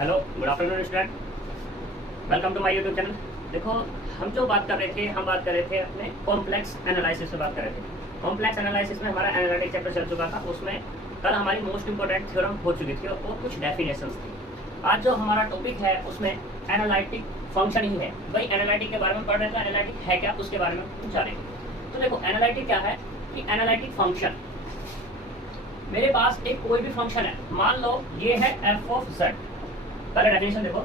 Hello, good afternoon student. Welcome to my YouTube channel. देखो, हम जो बात कर रहे थे, हम बात कर रहे थे अपने कॉम्प्लेक्स एनालिसिस से बात कर रहे थे। कॉम्प्लेक्स एनालिसिस में हमारा एनालिटिक चैप्टर चल चुका था। उसमें कल हमारी मोस्ट इंपॉर्टेंट थ्योरम हो चुकी थी और कुछ डेफिनेशंस थी। आज जो हमारा टॉपिक है उसमें एनालिटिक फंक्शन ही है। भाई एनालिटिक के बारे में पढ़ रहे थे, एनालिटिक है क्या उसके बारे में जानेंगे। तो देखो, एनालिटिक क्या है कि एनालिटिक फंक्शन, मेरे पास एक कोई भी फंक्शन है, मान लो ये है एफ ऑफ जेड। पहले डेफिनेशन देखो,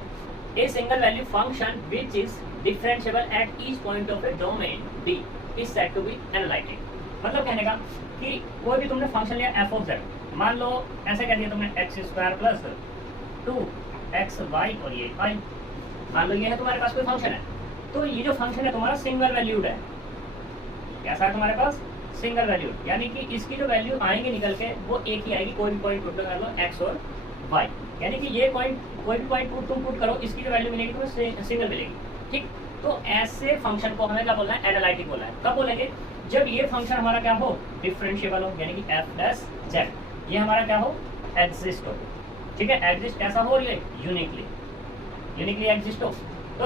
a single value function which is differentiable at each point of a domain D is said to be analytic. मतलब कहने का कि कोई भी तुमने फंक्शन लिया एफ ऑफ जेड, मान लो ऐसे कह दिया तुमने एक्स स्क्वायर प्लस 2xy और ये y, मान लो ये है तुम्हारे पास कोई फंक्शन है। तो ये जो फंक्शन है तुम्हारा सिंगल वैल्यूड है। कैसा है तुम्हारे पास? सिंगल वैल्यूड, यानी कि इसकी जो वैल्यू आएंगे निकल के वो एक ही आएगी। कोई भी पॉइंट पुट कर लो, एक्स और वाई, यानी कि ये पॉइंट कोई भी पॉइंट तुम पुट करो, इसकी जो वैल्यू मिलेगी तुम्हें सिंगल मिलेगी। ठीक, तो ऐसे फंक्शन को हमें क्या बोलना है? एनालिटिक बोलना है। कब बोलेंगे? जब ये फंक्शन हमारा क्या हो? डिफरेंशिएबल हो, यानी कि एफ प्लस जेड ये हमारा क्या हो? एग्जिस्ट हो। ठीक है, एग्जिस्ट कैसा हो? ये यूनिकली एग्जिस्ट हो। तो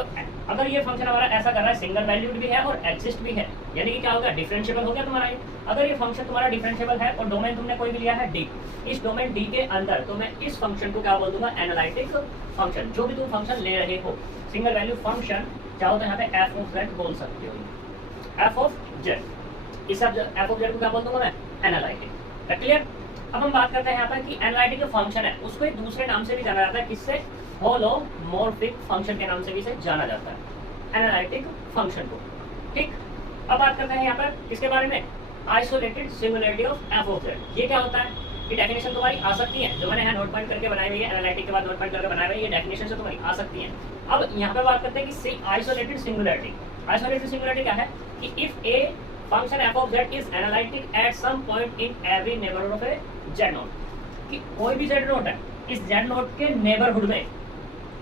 अगर ये फंक्शन हमारा ऐसा कर रहा है, सिंगल वैल्यूड भी है और एग्जिस्ट भी है, यानी कि क्या हो गया? डिफरेंशिएबल हो गया तुम्हारा ये। अगर ये फंक्शन तुम्हारा डिफरेंशिएबल है और डोमेन तुमने कोई भी लिया है डी, इस डोमेन डी के अंदर तो मैं इस फंक्शन को क्या बोल दूंगा? Analytic function. जो भी तुम फंक्शन ले रहे हो, सिंगल वैल्यू फंक्शन, चाहो तो यहाँ पे एफ ऑफ जेड बोल सकते हो। एफ ऑफ जेड, इस एफ ऑफ जेड को क्या बोल दूंगा मैं? एनालिटिक। क्लियर? अब हम बात करते हैं यहाँ पर कि एनालिटिक जो फंक्शन है उसको एक दूसरे नाम से भी जाना जाता है। किससे? होलोमॉर्फिक फंक्शन के नाम से भी इसे जाना जाता है, एनालिटिक फंक्शन को। ठीक, अब बात करते हैं यहाँ पर किसके बारे में? Isolated singularity of f of z. ये क्या होता है? ये डेफिनेशन तुम्हारी आ सकती है, जो मैंने यहाँ नोट पॉइंट करके बनाई हुई है, एनालिटिक के बाद नोट पॉइंट करके बनाई हुई है, ये डेफिनेशन से तुम्हारी आ सकती है। अब यहाँ पर बात करते हैं कि आइसोलेटेड सिंगुलरिटी। आइसोलेटेड सिंगुलरिटी क्या है कि if a function f of z is analytic at some point in every neighbourhood of a z naught, कि कोई भी जेड नोड है, इस जेड नोड के नेबरहुड में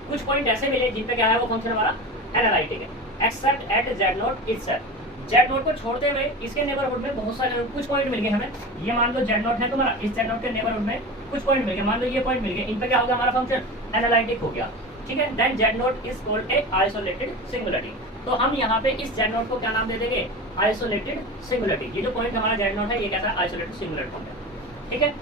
कुछ पॉइंट ऐसे मिले जिन पे क्या है वो फंक्शन हमारा एनालिटिक है, accept eight z node itself. Z node को छोड़ते हुए इसके नेबरहुड में बहुत सारे कुछ पॉइंट मिल गए हमें। ये मान लो जेड नोड है तुम्हारा, इस जेड नोड के नेबरहुड में कुछ पॉइंट मिल गए, मान लो ये पॉइंट मिल गए, इन पे क्या हो गया? हमारा फंक्शन एनालिटिक हो गया। ठीक है, then z naught is called a isolated singularity. तो हम यहाँ पे इस जेड नोड को क्या नाम दे देंगे? Isolated singularity. ये जो पॉइंट हमारा जेड नोड है ये कैसा? आइसोलेटेड सिंगुलरिटी है। ठीक है,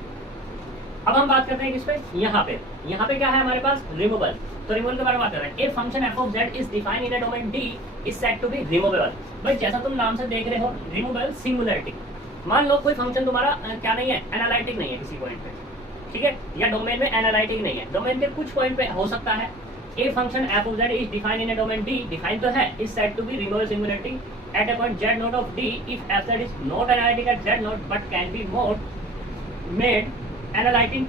अब हम बात करते हैं किस पे? यहाँ पे क्या है हमारे पास? रिमूवल। तो रिमूवल के बारे में बात कर रहे हैं। A function f of z is defined in a domain D is said to be removable. भाई जैसा तुम नाम से देख रहे हो, रिमूवेबल सिंगुलरिटी। मान लो कोई फंक्शन तुम्हारा क्या नहीं है? एनालिटिक नहीं है किसी पॉइंट पे, ठीक है, या डोमेन में एनालिटिक नहीं है, डोमेन के कुछ पॉइंट पे हो सकता है। A function f of z is defined in a domain D, defined तो है, is said to be removable singularity at a point z naught of D if f z is not analytic at z naught but can be more made analytic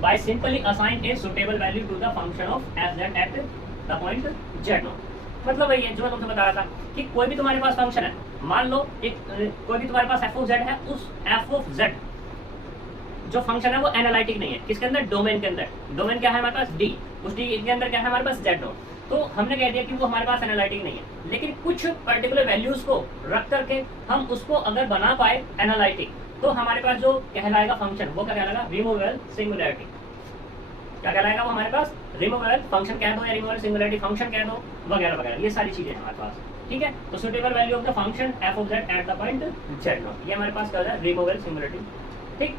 by simply assign a suitable value to the function of f z at the point z node. मतलब वही है जो मैं तुमसे बता रहा था कि कोई भी तुम्हारे पास फंक्शन है, मान लो एक कोई भी तुम्हारे पास f ऑफ z है, उस f ऑफ z जो फंक्शन है वो एनालिटिक नहीं है। किसके अंदर? डोमेन के अंदर। डोमेन क्या है हमारे पास? डी। उस डी के अंदर क्या है हमारे पास? z node. तो हमने कह दिया कि वो हमारे पास एनालिटिक नहीं है, लेकिन कुछ पर्टिकुलर वैल्यूज को रख करके हम उसको अगर बना पाए एनालिटिक, तो हमारे पास जो कहलाएगा फंक्शन वो क्या कहलाएगा? Removable singularity. क्या कहलाएगा वो हमारे पास? रिमूवेबल फंक्शन कह दो या रिमूवेबल सिंगुलरिटी फंक्शन कह दो, वगैरह वगैरह, ये सारी चीजें हमारे पास। ठीक है, तो suitable value of the function f of Z at the point z node, ये हमारे पास क्या है? Removable singularity. ठीक,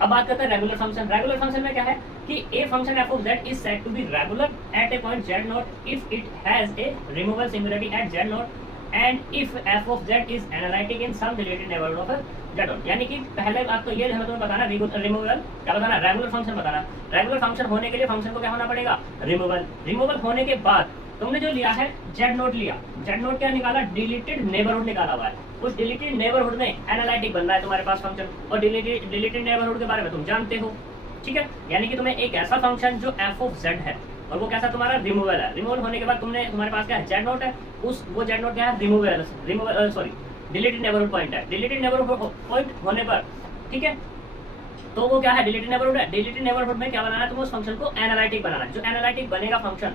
अब बात करते हैं रेगुलर फंक्शन। रेगुलर फंक्शन में क्या है कि a function f of z is said to be regular at a point z naught if it has a removable singularity at z naught and if f of z is analytic in some deleted neighborhood of z node। यानी कि पहले बात तो ये हमें तुम्हें बताना removal, क्या बताना? रेगुलर फंक्शन बताना। रेगुलर फंक्शन होने के लिए फंक्शन को क्या होना पड़ेगा? रिमूवल। रिमूवल होने के बाद तुमने जो लिया है जेड नोड लिया, जेड नोड क्या निकाला? डिलीटेड नेबरहुड निकाला हुआ है। उस डिलीटेड नेबरहुड में एनालिटिक बन रहा है तुम्हारे पास फंक्शन, और डिलीटेड नेबरहुड के बारे में तुम जानते हो। ठीक है, यानी कि तुम्हें एक ऐसा फंक्शन जो एफ ऑफ जेड है और वो कैसा तुम्हारा? रिमूवल है। रिमूवल होने के बाद तुम्हारे पास क्या है? जेड नोट है, उस वो जेड नोट क्या है? Removal sorry deleted neighbourhood point है। डिलीटेड नेबरहुड पॉइंट होने पर, ठीक है, तो वो क्या है? डिलीटेड नेबरहुड है। डिलीटेड नेबरहुड में क्या बनाना है? तुम्हें उस फंक्शन को एनालिटिक बनाना है। जो एनालिटिक बनेगा फंक्शन,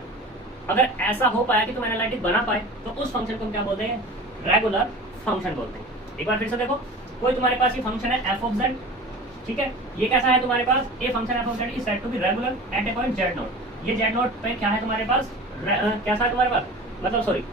अगर ऐसा हो पाया कि तुम एनालिटिक बना पाए, तो उस फंक्शन को हम क्या बोलते हैं? रेगुलर फंक्शन बोलते हैं। एक बार फिर से देखो, कोई तुम्हारे पास ये फंक्शन है एफ ऑफ जेड, ठीक है, ये कैसा है तुम्हारे पास, a function f of z is said to be regular at a point z not. ये जेड नॉट पे क्या है तुम्हारे पास, कैसा है तुम्हारे पास, मतलब सॉरी,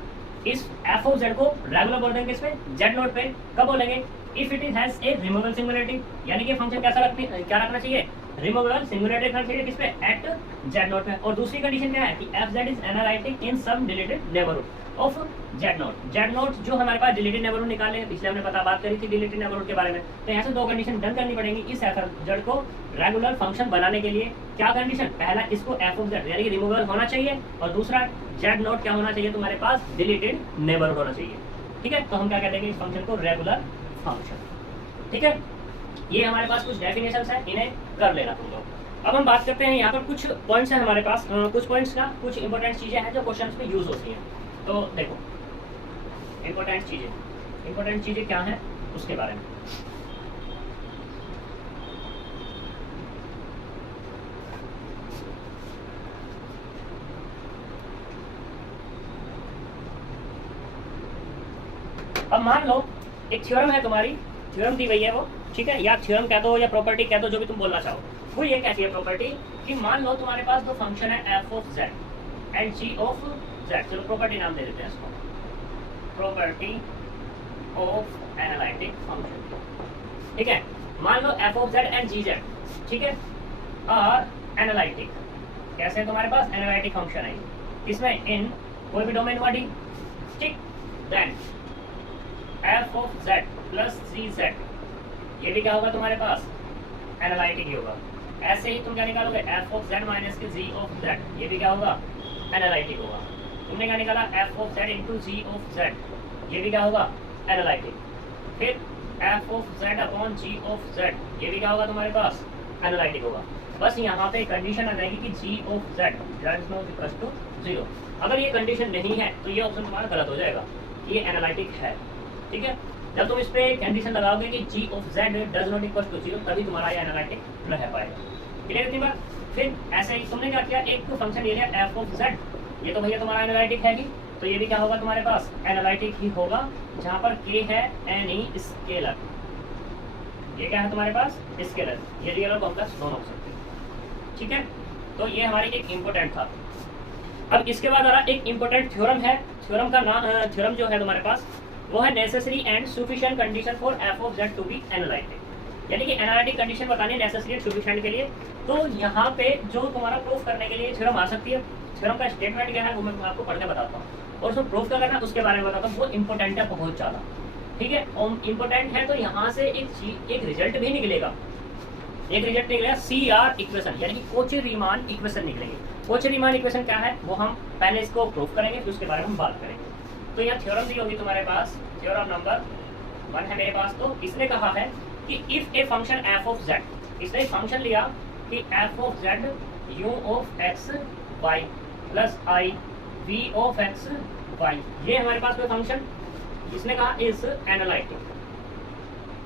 इस एफ ऑफ जेड को रेगुलर बोल देंगे, किस पे, जेड नॉट पे। कब बोलेंगे, if it is has a removable singularity, यानी कि फंक्शन कैसा क्या रखना चाहिए, रिमूवेबल सिंगुलरिटी रखना चाहिए, किस पे, एट जेड नॉट पे। और दूसरी कंडीशन क्या है कि f z is analytic in some deleted neighbourhood of z naught. Z naught जो हमारे पास डिलीटेड नेबरहुड निकाले, इसलिए हमने बात करी थी डिलीटेड नेबरहुड के बारे में। तो यहाँ से दो कंडीशन डन करनी पड़ेंगी इस एफ जेड को रेगुलर फंक्शन बनाने के लिए। क्या कंडीशन, पहला इसको एफ ऑफ जेड यानी कि रिमूवेबल होना चाहिए, और दूसरा जेड नॉट क्या होना चाहिए तुम्हारे पास, डिलीटेड नेबरहुड होना चाहिए। ठीक है, तो हम क्या कहते हैं इस फंक्शन को, रेगुलर फंक्शन। ठीक है, ये हमारे पास कुछ डेफिनेशंस है, इन्हें कर लेना तुम लोग। अब हम बात करते हैं, यहाँ पर कुछ पॉइंट्स हैं हमारे पास, कुछ पॉइंट्स का कुछ इंपॉर्टेंट चीजें हैं जो क्वेश्चंस में यूज होती हैं। तो देखो इंपॉर्टेंट चीजें क्या हैं उसके बारे में। अब मान लो एक थ्योरम है तुम्हारी, थ्योरम दी गई है वो, ठीक है, या थ्योरम कह दो या प्रॉपर्टी कह दो, जो भी तुम बोलना चाहो। वो ये कहती है प्रॉपर्टी कि मान लो तुम्हारे पास दो फंक्शन है f of z and g of z. चलो प्रॉपर्टी नाम दे देते हैं इसको, प्रॉपर्टी ऑफ एनालिटिक फंक्शन। ठीक है, मान लो f of z and g z, ठीक है, और एनालिटिक, कैसे तुम्हारे पास एनालिटिक फंक्शन है इसमें इन कोई भी डोमेन वाली, ठीक, then f of z plus g z, ये भी क्या होगा तुम्हारे पास, एनालिटिक ही होगा। ऐसे ही तुम क्या निकालोगे, एफ ऑफ जेड माइनस के जी ऑफ जेड, ये भी क्या होगा, एनालिटिक होगा। तुमने क्या निकाला, f of z into g of z, ये भी क्या होगा, एनालिटिक। फिर f of z upon g of z, ये भी क्या होगा तुम्हारे पास, एनालिटिक होगा। बस यहाँ पे कंडीशन आ जाएगी कि g of z is not equal to 0। अगर ये कंडीशन नहीं है तो ये ऑप्शन तुम्हारा गलत हो जाएगा, ये एनालिटिक है। ठीक है, जब तुम इस पे कंडीशन लगाओगे कि g of z does not equal to 0, तभी तुम्हारा ये एनालिटिक रह पाएगा। क्लियर इतनी बात। फिर ऐसे ही तुमने क्या किया, एक फंक्शन ले लिया एफ ऑफ जेड, ये तो भैया तुम्हारा एनालिटिक है ही, तो ये भी क्या होगा तुम्हारे पास, एनालिटिक ही होगा, जहाँ पर के है एनी स्केलर। ये क्या है तुम्हारे पास, स्केलर, ये रियल और कॉम्प्लेक्स दोनों हो सकते हैं। ठीक है, तो ये हमारी एक इम्पोर्टेंट था। अब इसके बाद हमारा एक इम्पोर्टेंट थ्योरम है, थ्योरम का नाम, थ्योरम जो है तुम्हारे पास वो है necessary and sufficient condition for f of z to be analytic, यानी कि एनालिटिक कंडीशन बतानी है नेसेसरी एंड सफिशिएंट के लिए। तो यहाँ पे जो तुम्हारा प्रूफ करने के लिए थ्योरम आ सकती है, थ्योरम का स्टेटमेंट क्या है वो मैं आपको पढ़ के बताता हूँ, और उसको प्रूफ क्या करना उसके बारे में बताता हूँ। वो इंपॉर्टेंट है बहुत ज़्यादा, ठीक है, और इंपॉर्टेंट है। तो यहाँ से एक रिजल्ट भी निकलेगा, एक रिजल्ट निकलेगा CR इक्वेशन, यानी कि कोची-रीमान इक्वेशन निकलेंगे। कोची-रीमान इक्वेशन क्या है वो हम पहले इसको प्रूफ करेंगे, फिर उसके बारे में हम बात करेंगे। तो यहाँ थ्योरम दी होगी तुम्हारे पास, थ्योरम नंबर 1 है मेरे पास। तो इसने कहा है कि if a function f of z, इसने फंक्शन लिया कि f of z u of x y plus i v of x y, ये हमारे पास कोई फंक्शन, इसने कहा इज एनालिटिक।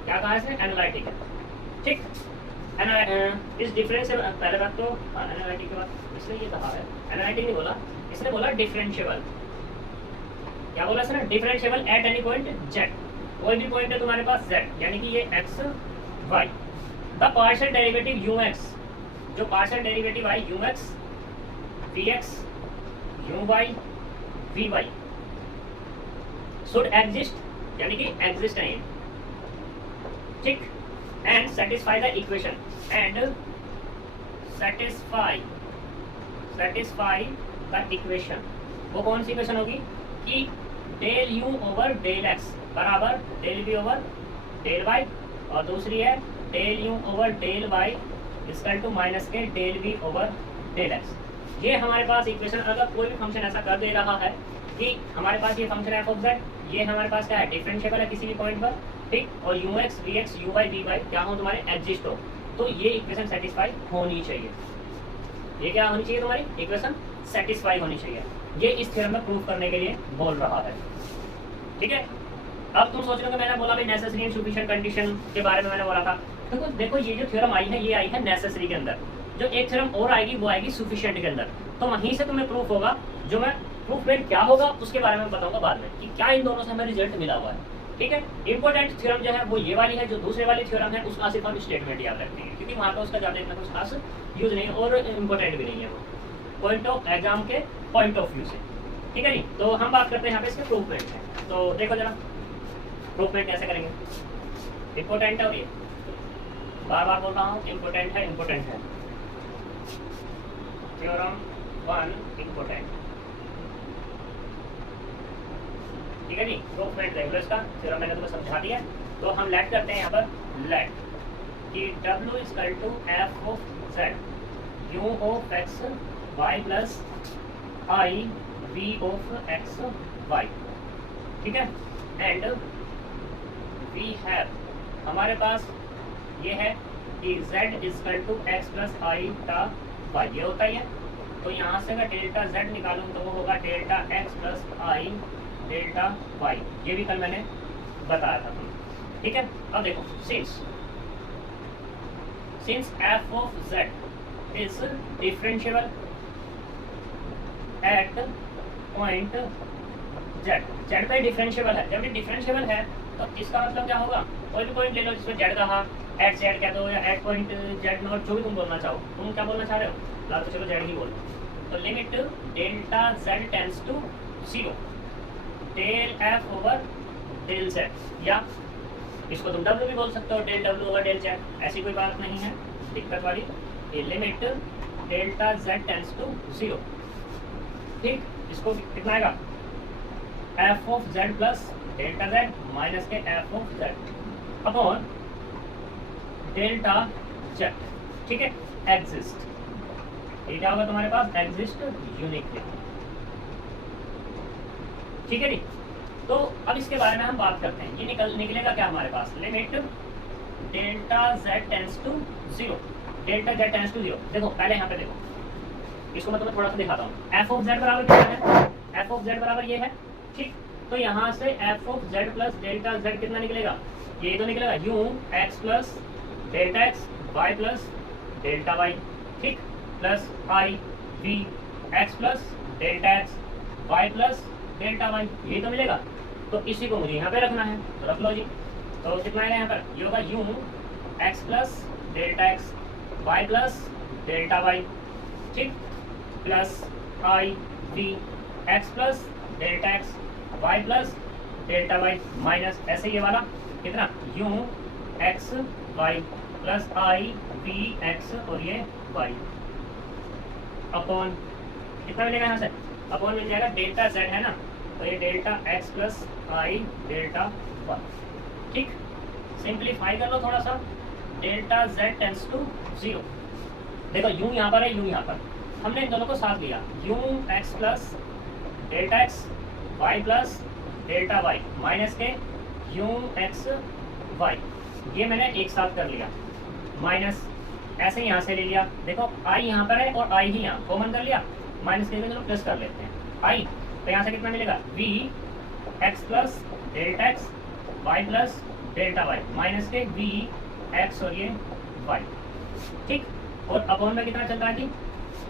क्या कहा इसने, एनालिटिक है। ठीक, इस डिफरेंशियल, पहले बात तो एनालिटिक के बाद इसने ये कहा है, एनालिटिक नहीं बोला, इसने बोला डिफरेंशिएबल। क्या बोला इसने, differentiable at any point Z, कोई भी पॉइंट है तुम्हारे पास जेड, यानी कि ये x y. The partial derivative u x, जो partial derivative i u x v x u y v y should exist, यानी कि एग्जिस्ट है। ठीक, and satisfy the equation, and satisfy the equation. वो कौन सी इक्वेशन होगी कि del you over del x बराबर del b over del y, और दूसरी है del you over del y equal to minus के del b over del x. ये हमारे पास इक्वेशन, अगर कोई भी फंक्शन ऐसा कर दे रहा है कि हमारे पास ये फंक्शन एफ ऑफ जेड, ये हमारे पास क्या है, डिफरेंशिएबल है किसी भी पॉइंट पर, ठीक, और u x v x u y v y क्या हो तुम्हारे, एग्जिस्ट हो, तो ये इक्वेशन सेटिस्फाई होनी चाहिए। ये क्या होनी चाहिए, तुम्हारी इक्वेशन सेटिस्फाई होनी चाहिए। ये इस थ्योरम में प्रूव करने के लिए बोल रहा है। ठीक है, अब तुम सोच रहे हो कि मैंने बोला भाई नेसेसरी एंड सफिशिएंट कंडीशन के बारे में मैंने बोला था। तो देखो ये जो थ्योरम आई है ये आई है नेसेसरी के अंदर, जो एक थ्योरम और आएगी वो आएगी सफिशिएंट के अंदर। तो वहीं से तुम्हें प्रूफ होगा, जो मैं प्रूफ में क्या होगा उसके बारे में बताऊंगा बाद में कि क्या इन दोनों से हमें रिजल्ट मिला हुआ है। ठीक है। इंपॉर्टेंट थ्योरम जो है वो ये वाली है, जो दूसरे वाली थ्योरम है उसका सिर्फ हम स्टेटमेंट याद रखते हैं, क्योंकि वहाँ पर उसका ज़्यादा इतना कुछ खास यूज़ नहीं है और इम्पोर्टेंट भी नहीं है वो पॉइंट ऑफ एग्जाम के पॉइंट ऑफ व्यू से, ठीक है जी। तो हम बात करते हैं यहाँ पे इसके प्रूफमेंट है। तो देखो जरा प्रूफमेंट कैसे करेंगे, इम्पोर्टेंट है और ये बार बार बोल रहा हूँ इम्पोर्टेंट है, इम्पोर्टेंट है। थ्योरम 1 इम्पोर्टेंट, ठीक है जी। प्रूफमेंट देख लो इसका, थ्योरम मैंने तुम्हें समझा दिया। तो हम लेट करते हैं यहाँ पर लेट कि W equal to f of z u of x y plus i v of x y, ठीक है। एंड वी हैव, हमारे पास ये है कि z equal to x plus i का वाई, ये होता ही है। तो यहाँ से अगर डेल्टा z निकालूँ तो वो होगा डेल्टा एक्स प्लस आई डेल्टा वाई, ये भी कल मैंने बताया था, ठीक है। अब देखो since f of z is differentiable eight point z पे डिफरेंशिएबल है, जब ये डिफरेंशिएबल है तो इसका मतलब क्या होगा, कोई भी पॉइंट ले लो जिसमें z कहा, एट z कह दो या एट पॉइंट z नॉट, जो भी तुम बोलना चाहो, तुम क्या बोलना चाह रहे हो, तो चलो z ही बोलो। तो limit delta z tends to 0 del f over del z, या इसको तुम w भी बोल सकते हो, del w over del z, ऐसी कोई बात नहीं है दिक्कत वाली। ये limit delta z tends to 0, ठीक। इसको कितना आएगा, f of z plus delta z minus के f of z upon delta z, ठीक है। एग्जिस्ट, ये क्या होगा तुम्हारे पास, एग्जिस्ट यूनिकली, ठीक है जी। तो अब इसके बारे में हम बात करते हैं, ये निकलेगा क्या हमारे पास, limit delta z tends to 0 delta z tends to 0। देखो पहले यहाँ पे देखो, इसको मैं तुम्हें थोड़ा सा दिखाता हूँ। f ऑफ z बराबर क्या है, f ऑफ z बराबर ये है, ठीक। तो यहाँ से f of z plus delta z कितना निकलेगा, ये तो निकलेगा u x plus delta x y plus delta y, ठीक, plus i v x plus delta x y plus delta y, ये तो मिलेगा। तो इसी को मुझे यहाँ पे रखना है, तो रख लो जी। तो कितना आएगा यहाँ पर, ये होगा u x plus delta x y plus delta y, ठीक, plus i v x plus delta x y plus delta y minus ऐसे ये वाला कितना u x y plus i v x और ये y अपॉन कितना मिलेगा यहाँ से, अपॉन मिल जाएगा डेल्टा z है ना, तो ये डेल्टा x प्लस आई डेल्टा y, ठीक। सिंप्लीफाई कर लो थोड़ा सा, डेल्टा z टेंड्स टू 0, देखो u यहाँ पर है, u यहाँ पर, हमने इन दोनों को साथ लिया, u x plus delta x y plus delta y minus के u x y, ये मैंने एक साथ कर लिया, माइनस ऐसे यहाँ से ले लिया, देखो i यहाँ पर है और i ही यहाँ कॉमन कर लिया, माइनस के चलो प्लस कर लेते हैं i, तो यहाँ से कितना मिलेगा v x plus delta x y plus delta y minus के v x और ये y, ठीक। और अपॉन में कितना चल रहा है जी,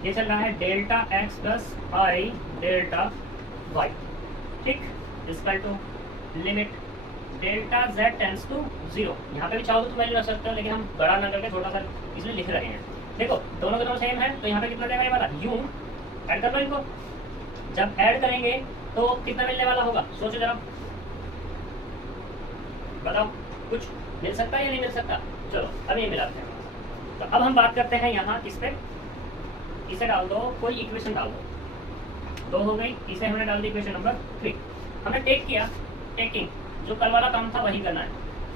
ये चल रहा है delta x plus i delta y, ठीक, equal to limit delta z tends to 0। यहाँ पे भी चाहो तो तुम वैल्यू रख सकते हो, लेकिन हम बड़ा ना करके छोटा सा इसलिए लिख रहे हैं। देखो दोनों के दोनों सेम है, तो यहाँ पे कितना देगा ये वाला u, ऐड कर लो इनको, जब ऐड करेंगे तो कितना मिलने वाला होगा, सोचो जरा, बताओ कुछ मिल सकता है या नहीं मिल सकता। चलो अब ये मिलाते हैं। तो अब हम बात करते हैं यहाँ इस पे, इसे डाल दो, कोई इक्वेशन डाल दो, 2 हो गई, इसे हमने डाल दी इक्वेशन नंबर 3। हमने टेक किया, टेकिंग जो कल वाला काम था वही करना है,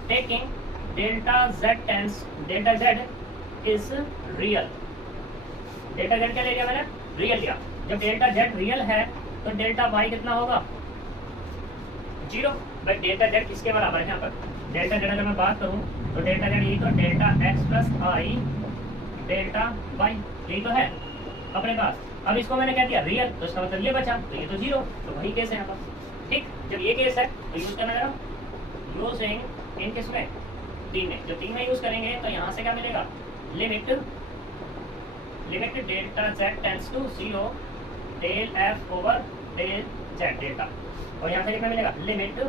taking delta z tends delta z is real, delta z क्या ले लिया मैंने, रियल लिया। जब डेल्टा z रियल है तो डेल्टा y कितना होगा, 0, भाई डेल्टा z किसके बराबर है यहाँ पर, डेल्टा z अगर मैं बात करूँ तो डेल्टा z यही तो डेल्टा x प्लस आई डेल्टा y, यही तो है अपने पास। अब इसको मैंने क्या दिया रियल, तो इसका मतलब ये बचा, तो ये तो 0, तो वही केस है यहाँ पर, ठीक। जब ये केस है तो यूज करना जरा, यूजिंग इन किस में, 3 में, जब 3 में यूज करेंगे तो यहाँ से क्या मिलेगा, limit delta z tends to 0 del f over del z delta, और यहाँ से कितना मिलेगा, लिमिट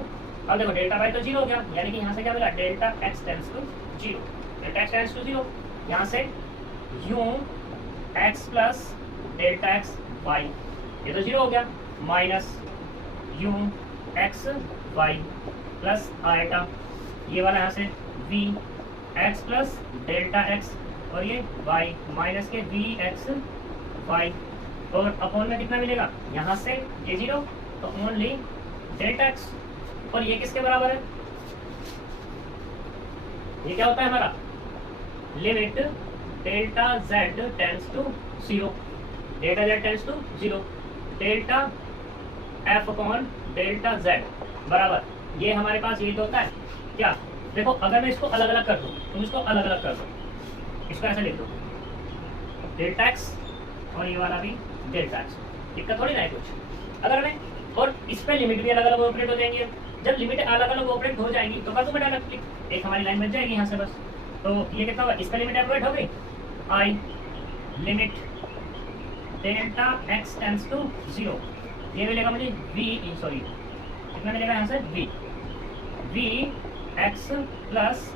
अब देखो डेल्टा वाई तो जीरो हो गया, यानी कि यहाँ से क्या मिला, delta x tends to zero, delta x tends to zero, यहाँ से u x plus delta x y, ये तो जीरो हो गया, minus u x y plus आएटा, ये वाला यहाँ से v x plus delta x और ये वाई माइनस के वी एक्स वाई, और अपॉन में कितना मिलेगा, यहाँ से ये जीरो तो ओनली डेल्टा एक्स, और ये किसके बराबर है, ये क्या होता है हमारा, limit delta z tends to zero, delta z tends to zero, delta f upon delta z बराबर, ये हमारे पास ये तो होता है क्या, देखो अगर मैं इसको अलग अलग कर दूं, तुम इसको अलग अलग कर दो, इसको ऐसे लिख दो डेल्टा एक्स और ये वाला भी डेल्टा एक्स, दिक्कत थोड़ी ना है कुछ। अगर मैं और इस पे लिमिट भी अलग अलग ऑपरेट हो जाएंगी, जब लिमिट अलग अलग ऑपरेट हो जाएंगी तो कर दूं मैं डायरेक्ट क्लिक, एक हमारी लाइन बन जाएगी यहाँ से बस, तो ये कितना होगा, इस पे लिमिट ऑपरेट हो गई, i limit delta x tends to zero, ये मिलेगा मुझे वी, सॉरी कितना मिलेगा यहाँ से v, v x plus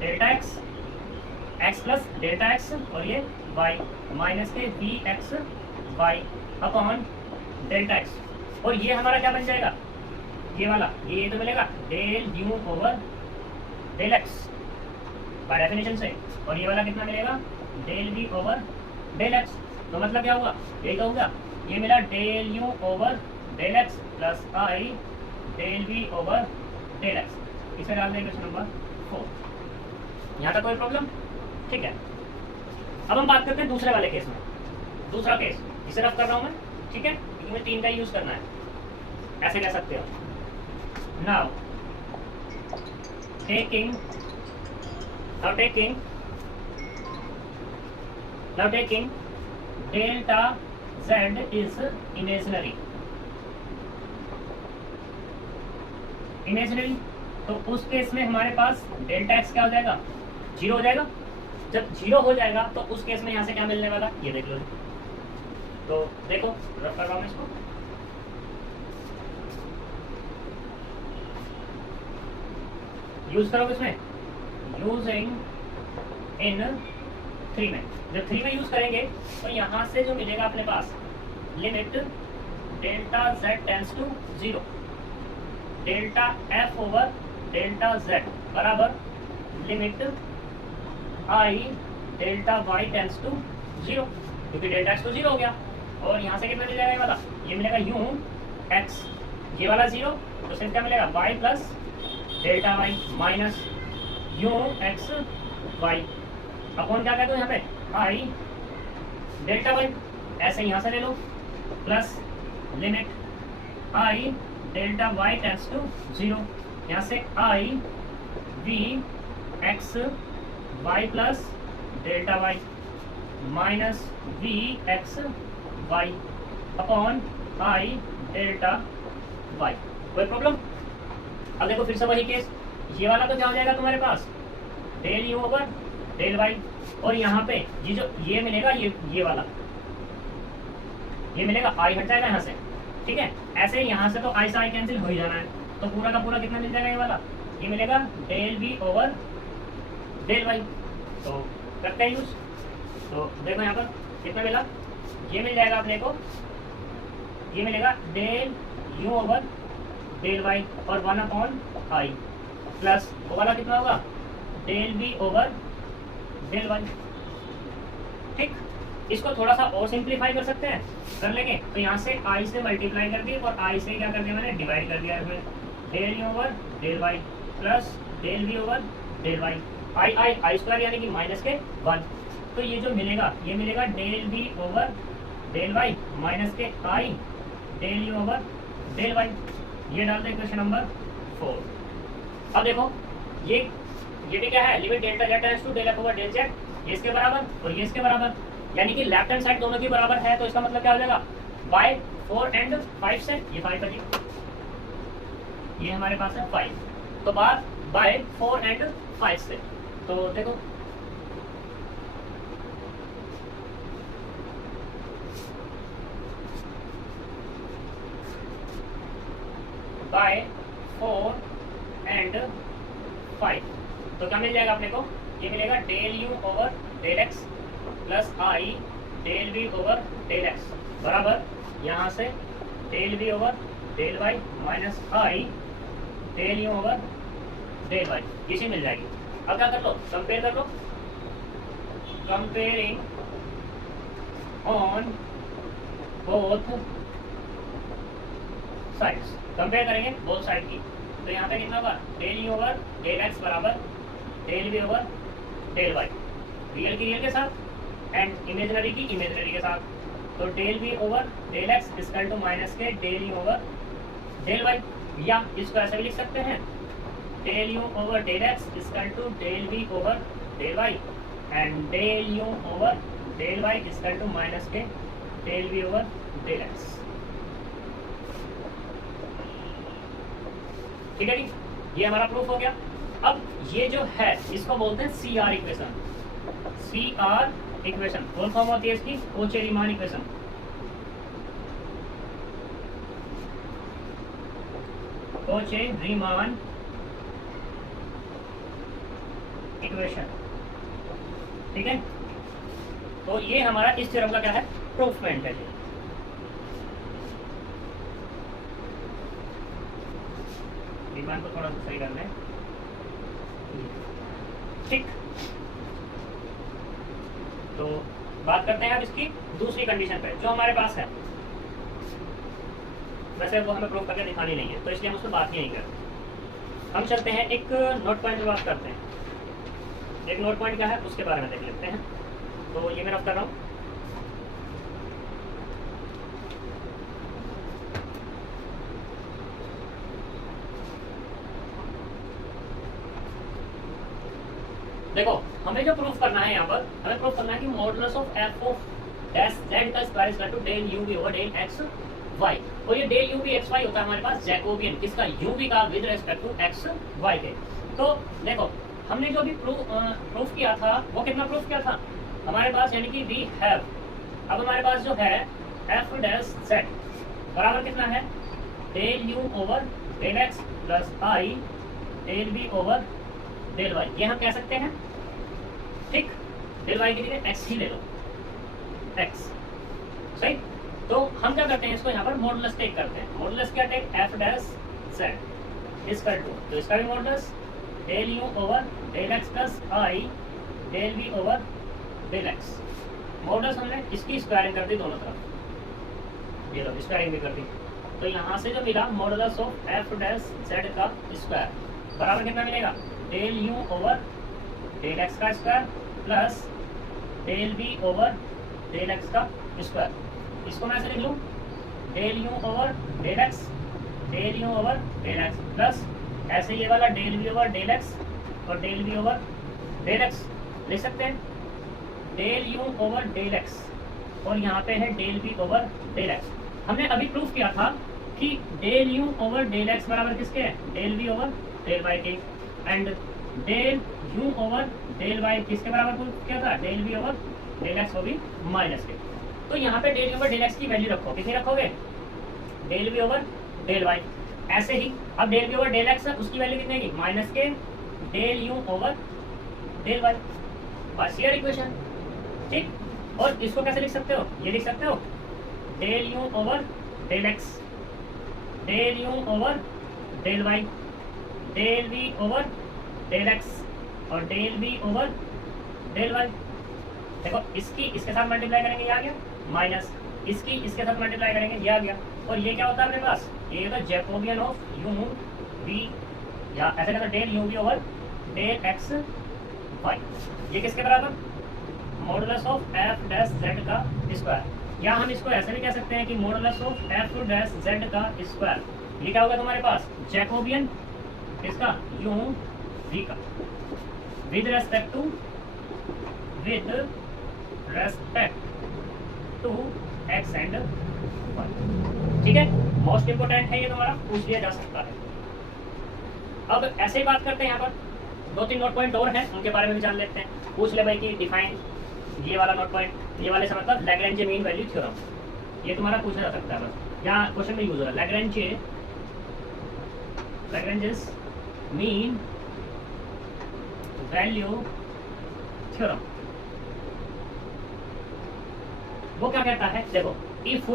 delta x, x plus delta x और ये वाई माइनस के v x y upon delta x, और ये हमारा क्या बन जाएगा, ये वाला ये तो मिलेगा del you over del x by definition से, और ये वाला कितना मिलेगा, del v over del x, तो मतलब क्या हुआ, यही तो होगा, ये मिला del you over del x plus i del v over del x, इसे डाल देंगे क्वेश्चन नंबर 4। यहाँ तक कोई प्रॉब्लम, ठीक है। अब हम बात करते हैं दूसरे वाले केस में, दूसरा केस इसे रफ कर रहा हूँ मैं, ठीक है, क्योंकि मुझे 3 का यूज करना है, ऐसे कह सकते हो, now taking delta Z is imaginary, तो उस केस में हमारे पास डेल्टा एक्स क्या हो जाएगा, जीरो हो जाएगा, जब जीरो हो जाएगा तो उस केस में यहाँ से क्या मिलने वाला, ये देख लो, तो देखो रफ कर रहा हूँ इसको, यूज करोगे इसमें, यूजिंग इन 3 में, जब 3 में यूज करेंगे तो यहाँ से जो मिलेगा अपने पास, limit delta z tends to zero, delta f over delta z बराबर limit i delta y tends to zero, क्योंकि डेल्टा एक्स तो जीरो हो गया, और यहाँ से कितना मिल जाएगा, ये वाला ये मिलेगा यू एक्स, ये वाला जीरो, तो सिर्फ क्या मिलेगा, y plus delta y minus u x y upon क्या कहते हो यहाँ पे, आई डेल्टा वाई, ऐसे यहाँ से ले लो, plus limit i delta y tends to zero, यहाँ से i v x y plus delta y minus v x y upon i delta y, कोई प्रॉब्लम। अब देखो फिर से वही केस, ये वाला तो क्या हो जाएगा तुम्हारे पास, del you over del y, और यहाँ पे ये जो ये मिलेगा, ये वाला ये मिलेगा, आई हट जाएगा यहाँ से, ठीक है, ऐसे यहाँ से तो आई से आई कैंसिल हो ही जाना है, तो पूरा का पूरा कितना मिल जाएगा, ये वाला ये मिलेगा del v over del y, तो करते हैं यूज, तो देखो यहाँ पर कितना मिला, ये मिल जाएगा अपने को, ये मिलेगा del you over del y और 1 अपॉन आई प्लस वो वाला कितना होगा, del v over del y, ठीक। इसको थोड़ा सा और सिंप्लीफाई कर सकते हैं, कर लेंगे, तो यहाँ से आई से मल्टीप्लाई कर दिए और आई से क्या कर दिया मैंने, डिवाइड कर दिया इसमें, del you over del y plus del v over del y, i square यानी कि माइनस के 1, तो ये जो मिलेगा ये मिलेगा del v over del y minus के i del you over del y, ये डालते हैं क्वेश्चन नंबर 4। अब देखो ये भी क्या है, limit delta z tends to del f over del z, ये इसके बराबर और ये इसके बराबर, यानी कि लेफ्ट हैंड साइड दोनों की बराबर है, तो इसका मतलब क्या हो जाएगा, बाय 4 एंड 5 से, ये 5 है जी, ये हमारे पास है 5, तो बाय 4 एंड 5 से, तो देखो बाय 4 एंड 5। तो क्या मिल जाएगा अपने को, ये मिलेगा del you over del x plus i del v over del x बराबर यहाँ से del v over del y minus i del you over del y, ये चीज मिल जाएगी। अब क्या कर लो, कंपेयर कर लो, comparing on both sides, compare करेंगे बोथ साइड की। तो यहाँ पे कितना होगा, del you over del x बराबर del v over del y, real की रियल के साथ एंड इमेजनरी की इमेजनरी के साथ। तो del v over del x equal to minus के del you over del y, या इसको ऐसे भी लिख सकते हैं del you over del x equal to del v over del y and del you over del y equal to minus के del v over del x. ठीक है जी, ये हमारा प्रूफ हो गया। अब ये जो है इसको बोलते हैं C R equation. C R equation full form होती है इसकी कोचे-रीमान इक्वेशन। कोचे-रीमान इक्वेशन, ठीक है। तो ये हमारा इस थ्योरम का क्या है, प्रूफमेंट है। रीमान को थोड़ा सा सही कर लें, ठीक। तो बात करते हैं अब इसकी दूसरी कंडीशन पे जो हमारे पास है। वैसे वो हमें प्रूफ करके दिखानी नहीं है तो इसलिए हम उसमें बात ही नहीं करते। हम चलते हैं एक नोट पॉइंट पर बात करते हैं। एक नोट पॉइंट क्या है उसके बारे में देख लेते हैं। तो ये मैं रफ कर रहा हूँ। देखो हमें जो प्रूफ करना है यहाँ पर, हमें प्रूफ करना है कि modulus of f of dash z का square equal to del u v over del x y. और ये del u v x y होता है हमारे पास जैकोबियन, किसका, यू वी का with respect to x y के। तो देखो हमने जो भी प्रूफ किया था वो कितना प्रूफ किया था हमारे पास, यानी कि वी हैव, अब हमारे पास जो है एफ डैश जेड बराबर कितना है, del you over del x plus i del v over del y, ये हम कह सकते हैं, ठीक। डेल वाई की जगह एक्स ही ले लो, एक्स, सही। तो हम क्या करते हैं, इसको यहाँ पर मॉडुलस टेक करते हैं। मॉडुलस क्या take, f dash z is कर टू, तो इसका भी modulus del you over del x plus i del v over del x. Modulus हमने इसकी स्क्वायरिंग कर दी दोनों तरफ, ये लो स्क्वायरिंग भी कर दी। तो यहाँ से जो मिला modulus of f dash z का स्क्वायर बराबर कितना मिलेगा, del you over del x का square plus del v over del x का स्क्वायर। इसको मैं ऐसे लिख लूँ, del you over del x del you over del x plus ऐसे ये वाला del v over del x और del v over del x लिख सकते हैं, del you over del x और यहाँ पे है del v over del x. हमने अभी प्रूफ किया था कि del you over del x बराबर किसके है, del v over del y के, and del you over del y किसके बराबर प्रूफ किया था, del v over del x, वो भी माइनस के। तो यहाँ पे डेल ओवर डेल एक्स की वैल्यू रखो, कितनी रखोगे, del v over del y. ऐसे ही अब del v over del x है उसकी वैल्यू कितनी है, माइनस के del you over del y, बस ये इक्वेशन, ठीक। और इसको कैसे लिख सकते हो, ये लिख सकते हो del you over del x del you over del y del v over del x और del v over del y. देखो इसकी इसके साथ मल्टीप्लाई करेंगे ये आ गया, माइनस इसकी इसके साथ मल्टीप्लाई करेंगे ये आ गया, और ये क्या होता है अपने पास, ये होता है जैकोबियन ऑफ यू वी, या ऐसे कहते हैं del u v over del x y. ये किसके बराबर, modulus of f dash z का स्क्वायर, या हम इसको ऐसे भी कह सकते हैं कि modulus of f dash z का स्क्वायर। ये क्या होगा तुम्हारे पास, जैकोबियन इसका यू वी का with respect to x and y, ठीक है। मोस्ट इंपोर्टेंट है ये, तुम्हारा पूछ लिया जा सकता है। अब ऐसे ही बात करते हैं, यहाँ पर दो तीन नोट पॉइंट और हैं, उनके बारे में भी जान लेते हैं। पूछ ले भाई कि डिफाइन ये वाला नोट पॉइंट, ये वाले से मतलब लैग्रेंज मीन वैल्यू थ्योरम, ये तुम्हारा पूछा जा सकता है, बस यहाँ क्वेश्चन में यूज होगा लैग्रेंजेस मीन वैल्यू थ्योरम। वो क्या कहता है, देखो इफ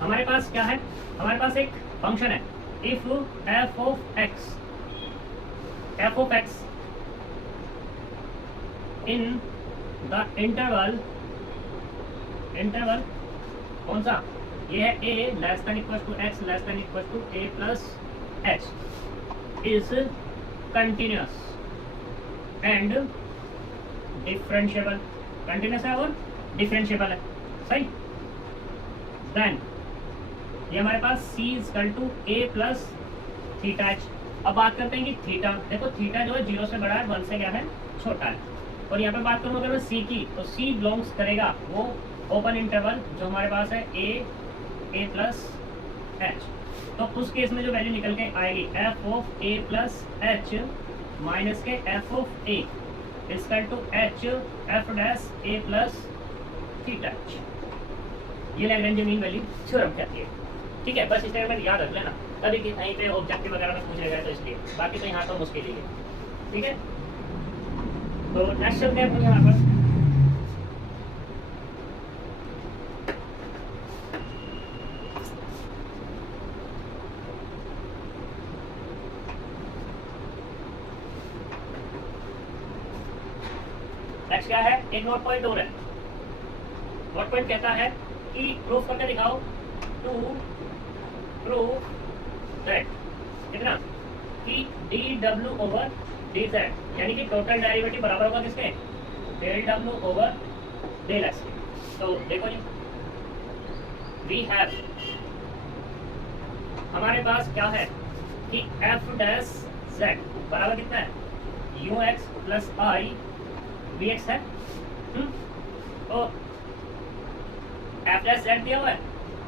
हमारे पास क्या है, हमारे पास एक फंक्शन है if f of x in the interval कौन सा, ये है a less than equal to x less than equal to a plus h is continuous and differentiable. Continuous है और डिफरेंशिएबल है, सही। देन ये हमारे पास c is equal to a plus theta h। अब बात करते हैं कि थीटा, देखो थीटा जो है 0 से बड़ा है, 1 से क्या है, छोटा है। और यहाँ पे बात करूँ अगर मैं c की, तो c बिलोंग्स करेगा वो ओपन इंटरवल जो हमारे पास है a प्लस h। तो उस केस में जो वैल्यू निकल के आएगी f of a plus h minus के f of a equal to h f dash a plus theta h। ये लैग्रेंज मीन वैल्यू थ्योरम कहती है, ठीक है। बस इस तरह में याद रख लेना, कभी कि कहीं पे ऑब्जेक्टिव वगैरह में पूछेगा तो इसलिए, बाकी तो यहाँ तो मुश्किल ही है, ठीक है। तो नेक्स्ट चलते हैं अपन यहाँ पर, नेक्स्ट क्या है, एक नोट पॉइंट और है। नोट पॉइंट कहता है कि प्रूफ करके दिखाओ टू प्रूफ दैट कितना कि डी डब्ल्यू ओवर डी जेड, यानी कि टोटल डेरिवेटिव बराबर होगा किसके, डेल डब्ल्यू ओवर डेल एक्स। तो देखो जी, वी हैव, हमारे पास क्या है कि एफ डैश जेड बराबर कितना है, u x plus i v x है। तो एफ डैश जेड दिया हुआ है,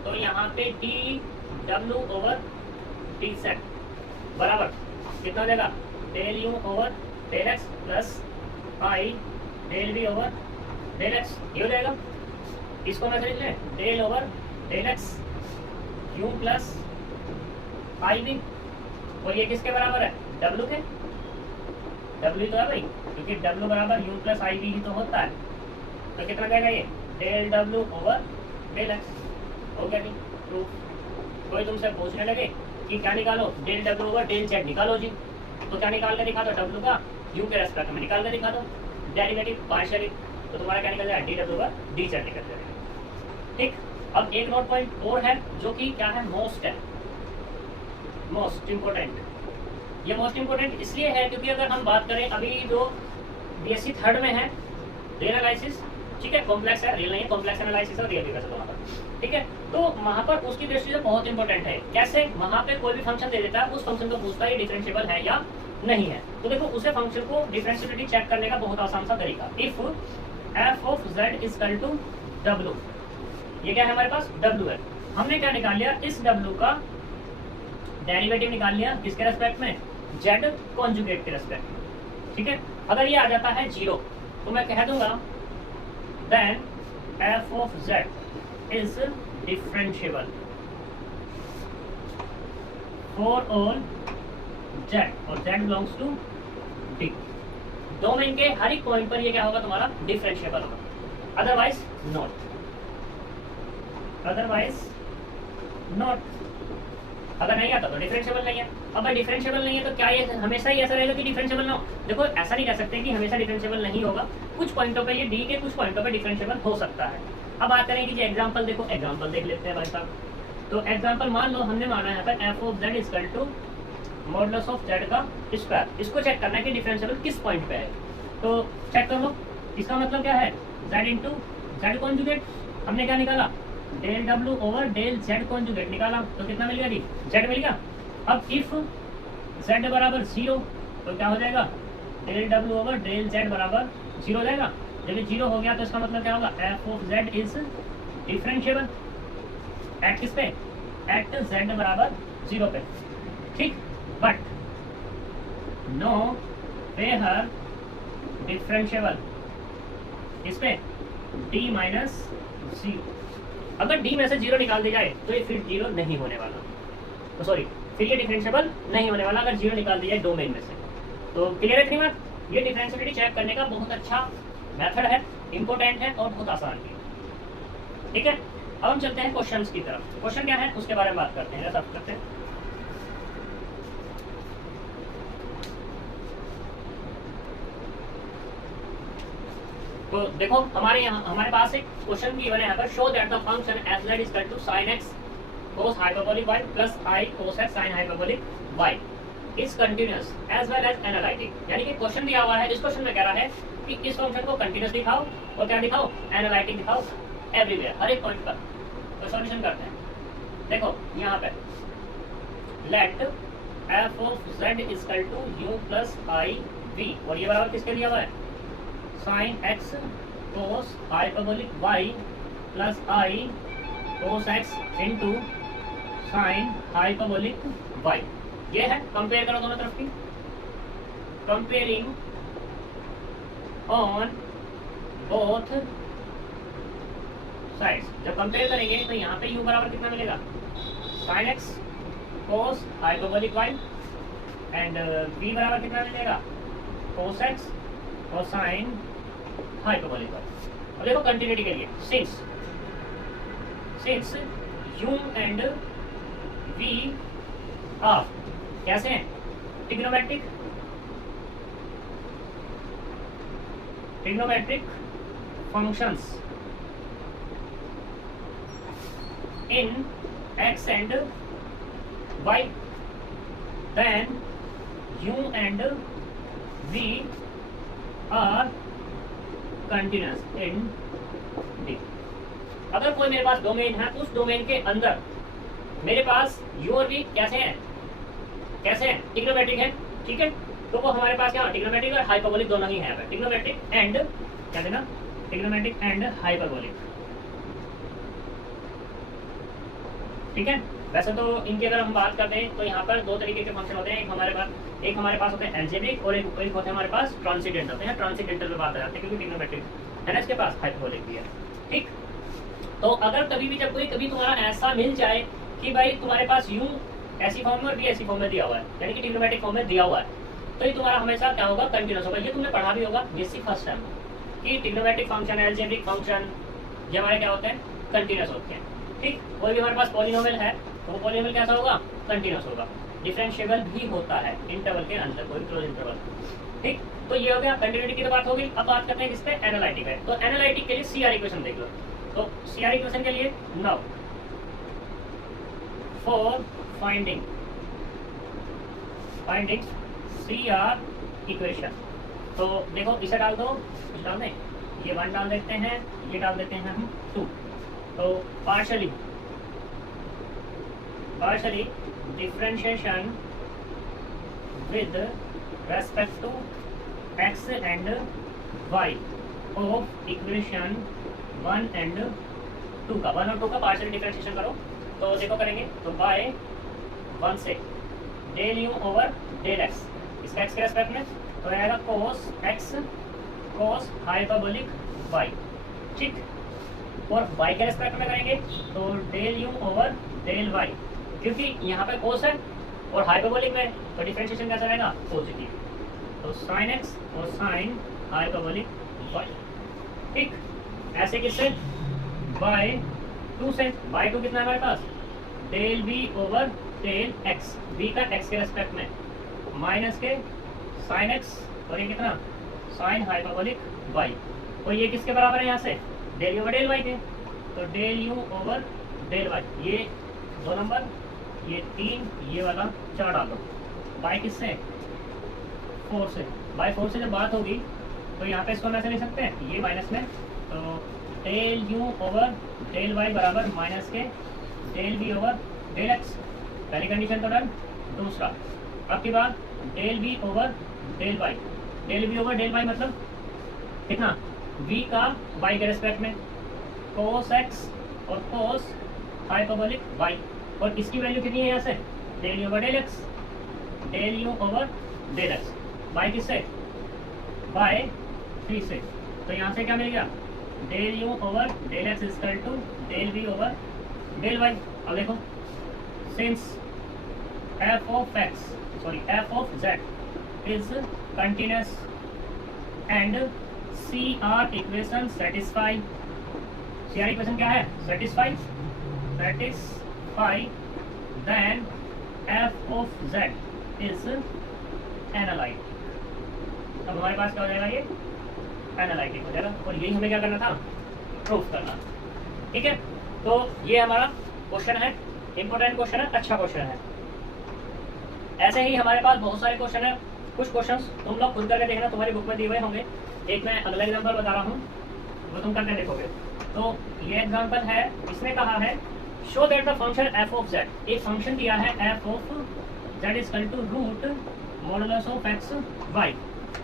तो यहाँ पे डी डब्ल्यू ओवर डी जेड बराबर कितना देगा, del you over del x plus i del v over del x, ये हो जाएगा। इसको मैं लिख लें del over del x u plus i v, और ये किसके बराबर है, डब्ल्यू के, डब्ल्यू तो है भाई, क्योंकि डब्ल्यू बराबर यू प्लस आई वी ही तो होता है। तो कितना जाएगा ये, डेल डब्ल्यू ओवर डेल एक्स, हो गया नहीं प्रूफ। कोई तुमसे पूछने लगे कि क्या निकालो, डेल डब्ल्यू ओवर डेल जेड निकालो जी, तो क्या निकाल कर दिखा दो, डब्ल्यू का यू के रेस्पेक्ट में निकाल कर दिखा दो डेरिवेटिव पार्शियली, तो तुम्हारा क्या निकल जाएगा, डी डब्ल्यू ओवर डी जेड निकल जाएगा, ठीक। अब एक नोट पॉइंट और है जो कि क्या है, मोस्ट है, मोस्ट इम्पोर्टेंट। ये मोस्ट इम्पोर्टेंट इसलिए है क्योंकि अगर हम बात करें अभी जो बीएससी थर्ड में है रियल एनालिसिस, ठीक है, कॉम्प्लेक्स है, रियल नहीं है, कॉम्प्लेक्स एनालिसिस और रियल भी वैसे वहाँ पर, ठीक है। तो वहाँ पर उसकी दृष्टि से बहुत इंपॉर्टेंट है, कैसे, वहाँ पे कोई भी फंक्शन दे देता है, उस फंक्शन को पूछता है डिफरेंशिएबल है या नहीं है। तो देखो उसे फंक्शन को डिफरेंशिएबिलिटी चेक करने का बहुत आसान सा तरीका, if f of z is equal to डब्ल्यू, ये क्या है हमारे पास, डब्ल्यू है। हमने क्या निकाल लिया, इस डब्ल्यू का डेरिवेटिव निकाल लिया किसके रेस्पेक्ट में, जेड कॉन्जुगेट के रेस्पेक्ट में, ठीक है। अगर ये आ जाता है 0 तो मैं कह दूंगा then f of z is differentiable for all z, और z belongs to D. Domain के हर एक पॉइंट पर ये क्या होगा, तुम्हारा डिफरेंशिएबल होगा, अदरवाइज नॉट, अदरवाइज नॉट। अगर नहीं आता तो डिफरेंशिएबल नहीं है। अब डिफरेंशिएबल नहीं है तो क्या ये हमेशा ही ऐसा रहेगा कि डिफरेंशिएबल ना हो, देखो ऐसा नहीं कह सकते कि हमेशा डिफरेंशिएबल नहीं होगा, कुछ पॉइंटों पे ये डी के कुछ पॉइंटों पे डिफरेंशिएबल हो सकता है। अब बात करें कि जो एग्जांपल देखो, एग्जांपल देख लेते हैं भाई साहब। तो एग्जांपल मान लो हमने माना है यहाँ पर f of z equal to modulus of z का स्क्वायर, इसको चेक करना है कि डिफरेंशिएबल किस पॉइंट पे है, तो चेक कर लो। इसका मतलब क्या है, जेड इंटू जेड कॉन्जुगेट, हमने क्या निकाला, डेल डब्ल्यू ओवर डेल जेड कॉन्जुगेट निकाला, तो कितना मिल गया जी, जेड मिल गया। अब इफ जेड बराबर 0 तो क्या हो जाएगा, डेल डब्ल्यू ओवर डेल जेड बराबर 0 हो जाएगा। जब ये 0 हो गया तो इसका मतलब क्या होगा, F of z is differentiable eight किस पे, एट जेड बराबर 0 पे, ठीक। बट नो वेयर डिफरेंशिएबल इस पे डी माइनस 0, अगर डी में से 0 निकाल दिया जाए तो ये फिर 0 नहीं होने वाला, तो सॉरी फिर ये डिफरेंशिएबल नहीं होने वाला अगर जीरो निकाल दिया डोमेन में से। तो क्लियर है बात? ये डिफरेंशियबिलिटी चेक करने का बहुत अच्छा मेथड है, इंपॉर्टेंट है और बहुत आसान भी है। ठीक है, अब हम चलते हैं क्वेश्चंस की तरफ। क्वेश्चन क्या है उसके बारे में बात करते हैं, सब करते हैं। तो देखो हमारे पास एक क्वेश्चन गिवन है यहाँ पर, show that the function f z is equal to sin x cos hyperbolic y plus I cos x sin hyperbolic y is continuous as well as analytic. यानी कि क्वेश्चन दिया हुआ है, इस क्वेश्चन में कह रहा है कि इस फंक्शन को कंटिन्यूअस दिखाओ और क्या दिखाओ, एनालिटिक दिखाओ एवरीवेयर, हर एक पॉइंट पर। तो सॉल्यूशन करते हैं। देखो यहाँ पे let f of z is equal to u plus i v, और ये बराबर किसके दिया हुआ है, sin x cos hyperbolic y plus I cos x into sin hyperbolic y। ये है, कंपेयर करो दोनों तरफ की, कंपेयरिंग ऑन बोथ साइड्स। जब कंपेयर करेंगे तो यहाँ पे u बराबर कितना मिलेगा, sin x cos hyperbolic y and v बराबर कितना मिलेगा, cos x और sin हाइपरबोलिक y। अब देखो कंटिन्यूटी के लिए, since u and v are कैसे हैं, trigonometric functions in x and y, then u and v are continuous in D। अगर कोई मेरे पास डोमेन है, उस डोमेन के अंदर मेरे पास u और v कैसे हैं, ट्रिग्नोमेट्रिक है। ठीक है, तो वो हमारे पास क्या, ट्रिग्नोमेट्रिक और हाइपरबोलिक दोनों ही हैं। ट्रिग्नोमेट्रिक एंड क्या देना, ट्रिग्नोमेट्रिक एंड हाइपरबोलिक। ठीक है, वैसे तो इनकी अगर हम बात करते हैं तो यहाँ पर दो तरीके के फंक्शन होते हैं, एक हमारे पास होते हैं एल्जेब्रिक और एक होते हैं हमारे पास ट्रांसेंडेंटल। तो यहाँ ट्रांसेंडेंटल पे बात आ जाती है क्योंकि ट्रिग्नोमेट्रिक है ना, इसके पास हाइपरबोलिक भी है। ठीक, तो अगर कभी भी जब कभी तुम्हारा ऐसा मिल जाए कि भाई तुम्हारे पास u ऐसी फॉर्म में और v ऐसी फॉर्म में दिया हुआ है, यानी कि ट्रिग्नोमेट्रिक फॉर्म में दिया हुआ है, तो ये तुम्हारा हमेशा क्या होगा, कंटिन्यूअस होगा। ये तुमने पढ़ा भी होगा बेसिक फर्स्ट टाइम कि ट्रिग्नोमेट्रिक फंक्शन, एल्जेब्रिक फंक्शन ये हमारे क्या होते हैं, कंटिन्यूअस होते हैं। ठीक, कोई भी हमारे पास पॉलिनोमियल है तो वो पॉलिनोमियल कैसा होगा, कंटिन्यूअस होगा। डिफरेंशिएबल भी होता है इंटरवल के अंदर, कोई क्लोज इंटरवल। ठीक, तो ये हो गया कंटिन्यूटी की तो बात हो गई। अब बात करते हैं किस पे, एनालिटिक है। तो एनालिटिक के लिए CR इक्वेशन देख लो। तो CR इक्वेशन के लिए now for finding CR equation, तो देखो इसे डाल दो, इसे डाल दें, ये 1 डाल देते हैं, ये डाल देते हैं हम 2। तो partially differentiation with respect to x and y of equation 1 and 2 का, 1 और 2 का पार्शियल डिफरेंशिएशन करो। तो देखो करेंगे तो बाय 1 से del u over del x, इसका x के रेस्पेक्ट में तो आएगा cos x cos hyperbolic y। ठीक, और y के रेस्पेक्ट में करेंगे तो del u over del y, क्योंकि यहाँ पे cos है और हाइपरबोलिक में तो डिफरेंशिएशन कैसा रहेगा, पॉजिटिव। तो sin x और sin हाइपरबोलिक y। ठीक, ऐसे किससे, बाय 2 से, बाय 2 कितना है हमारे पास, del v over del x, v का x के रेस्पेक्ट में माइनस के sin x और ये कितना sin हाइपरबोलिक y, और ये किसके बराबर है यहाँ से, del u over del y के। तो del u over del y, ये 2 नंबर, ये 3, ये वाला 4 डाल दो। बाय किससे, 4 से, बाय 4 से जब बात होगी तो यहाँ पे इसको हम ऐसे लिख सकते हैं, ये माइनस में, तो del u over del y बराबर माइनस के del v over del x। पहली कंडीशन तो डन। दूसरा, अब की बात del v over del y, del v over del y मतलब कितना, v का y के रेस्पेक्ट में cos x और cos हाइपरबोलिक y, और इसकी वैल्यू कितनी है यहाँ से, del u over del x, del u over del x, by किससे, बाय 3 से। तो यहाँ से क्या मिल गया, del u over del x equal to del v over del y। अब देखो since f of z is continuous and CR equation satisfy क्या है? satisfy then f of z is analytic। अब हमारे पास क्या हो जाएगा? ये एनालिटिक हो जाएगा और यही हमें क्या करना था? प्रूफ करना। ठीक है, तो ये हमारा क्वेश्चन है, इंपॉर्टेंट क्वेश्चन है, अच्छा क्वेश्चन है। ऐसे ही हमारे पास बहुत सारे क्वेश्चन है। कुछ क्वेश्चंस तुम लोग खुद करके देखना, तुम्हारी बुक में दिए हुए होंगे। एक मैं अगला एग्जांपल बता रहा हूँ, वो तुम करके देखोगे। तो ये एग्जांपल है, इसने कहा है show that the function f of z, एक फंक्शन दिया है f of z is equal to root modulus of x y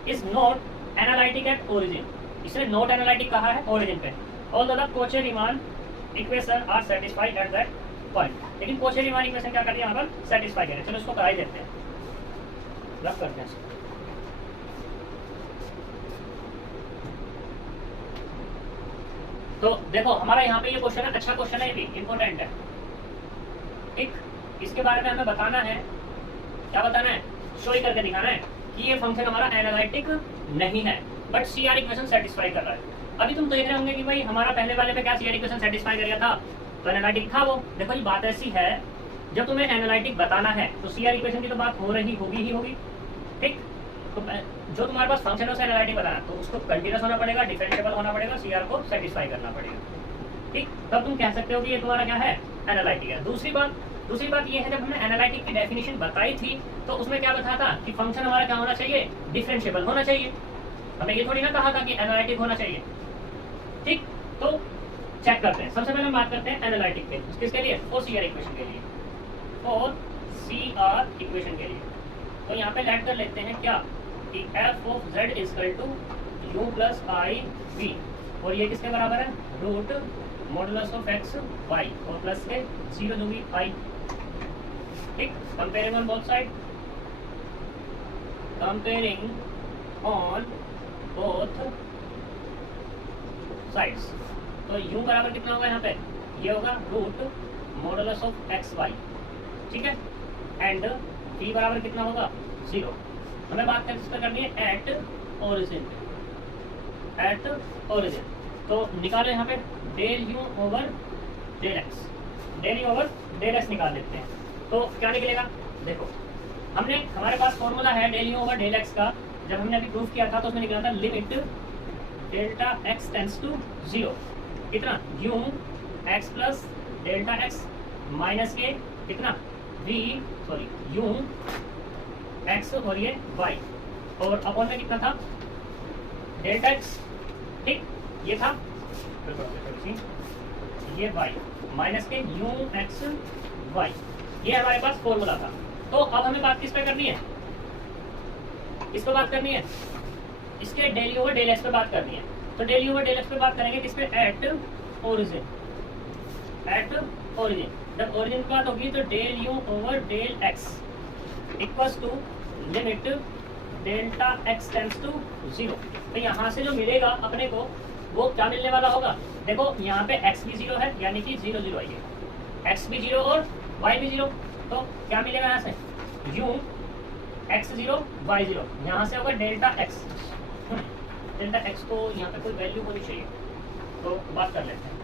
is not analytic at origin. इसने नॉट एनालिटिक कहा है ओरिजिन पे। Although the Cauchy Riemann equation are satisfied at that point, लेकिन Cauchy Riemann equation क्या कर रही है यहाँ पर? सेटिस्फाई कर रहे हैं। चलो इसको करा ही देते हैं, रख करते हैं इसको। तो देखो हमारा यहाँ पे ये क्वेश्चन है, अच्छा क्वेश्चन है, ये भी इंपॉर्टेंट है। ठीक, इसके बारे में हमें बताना है, क्या बताना है? शो ही करके दिखाना है कि ये फंक्शन हमारा एनालिटिक नहीं है बट CR इक्वेशन सेटिस्फाई कर रहा है। अभी तुम देख रहे होंगे कि भाई हमारा पहले वाले पे क्या CR इक्वेशन सेटिस्फाई कर गया था, तो एनालिटिक था वो। देखो ये बात ऐसी है, जब तुम्हें एनालिटिक बताना है तो CR इक्वेशन की तो बात हो रही होगी ही होगी। ठीक, तो जो तुम्हारे पास फंक्शन है उसे एनालिटिक बताना, तो उसको कंटीन्यूअस होना पड़ेगा, डिफरेंशिएबल होना पड़ेगा, CR को सेटिस्फाई करना पड़ेगा। ठीक, तब तुम कह सकते हो कि ये तुम्हारा क्या है? एनालिटिक है। दूसरी बात ये है, जब हमने एनालिटिक की डेफिनेशन बताई थी तो उसमें क्या बताया था कि फंक्शन हमारा क्या होना चाहिए? डिफरेंशिएबल होना चाहिए। हमें ये थोड़ी ना कहा था कि एनालिटिक होना चाहिए। ठीक, तो चेक करते हैं। सबसे पहले हम बात करते हैं एनालिटिक पे, किसके लिए? फॉर CR इक्वेशन के लिए, फॉर CR इक्वेशन के लिए। तो यहाँ पे लेट कर लेते हैं क्या कि f of z is equal to u plus i v, और ये किसके बराबर है? Root modulus of x y और प्लस के 0 दूंगी i। ठीक, comparing on both side, comparing on both sides. तो u बराबर कितना होगा यहाँ पे? ये होगा root modulus of x y। ठीक है, एंड v बराबर कितना होगा? 0। हमें बात करनी है एट ओरिजिन, एट ओरिजिन। तो निकालो यहाँ पे del you over del x, del you over del x निकाल लेते हैं। तो क्या निकलेगा? देखो हमारे पास फॉर्मूला है del you over del x का, जब हमने अभी प्रूफ किया था तो उसमें निकला था limit delta x tends to 0, कितना? U x plus delta x minus के कितना? यू एक्स और ये वाई, और अपॉन में कितना था? Delta x. ठीक, ये था ये वाई माइनस के यू एक्स वाई, ये हमारे पास फॉर्मूला था। तो अब हमें बात किस पे करनी है? इस पे बात करनी है, इसके del you over del x पे बात करनी है। तो del you over del x पे बात करेंगे किस पे? At origin, at origin. जब ओरिजिन की बात होगी तो del you over del x equals to limit delta x tends to 0। तो यहाँ से जो मिलेगा अपने को वो क्या मिलने वाला होगा? देखो यहाँ पे x भी 0 है, यानी कि 0 0 आइए, x भी 0 और y भी 0। तो क्या मिलेगा यहाँ से? u x 0 y 0, यहाँ से होगा डेल्टा x। डेल्टा x को यहाँ पे कोई वैल्यू होनी चाहिए, तो बात कर लेते हैं।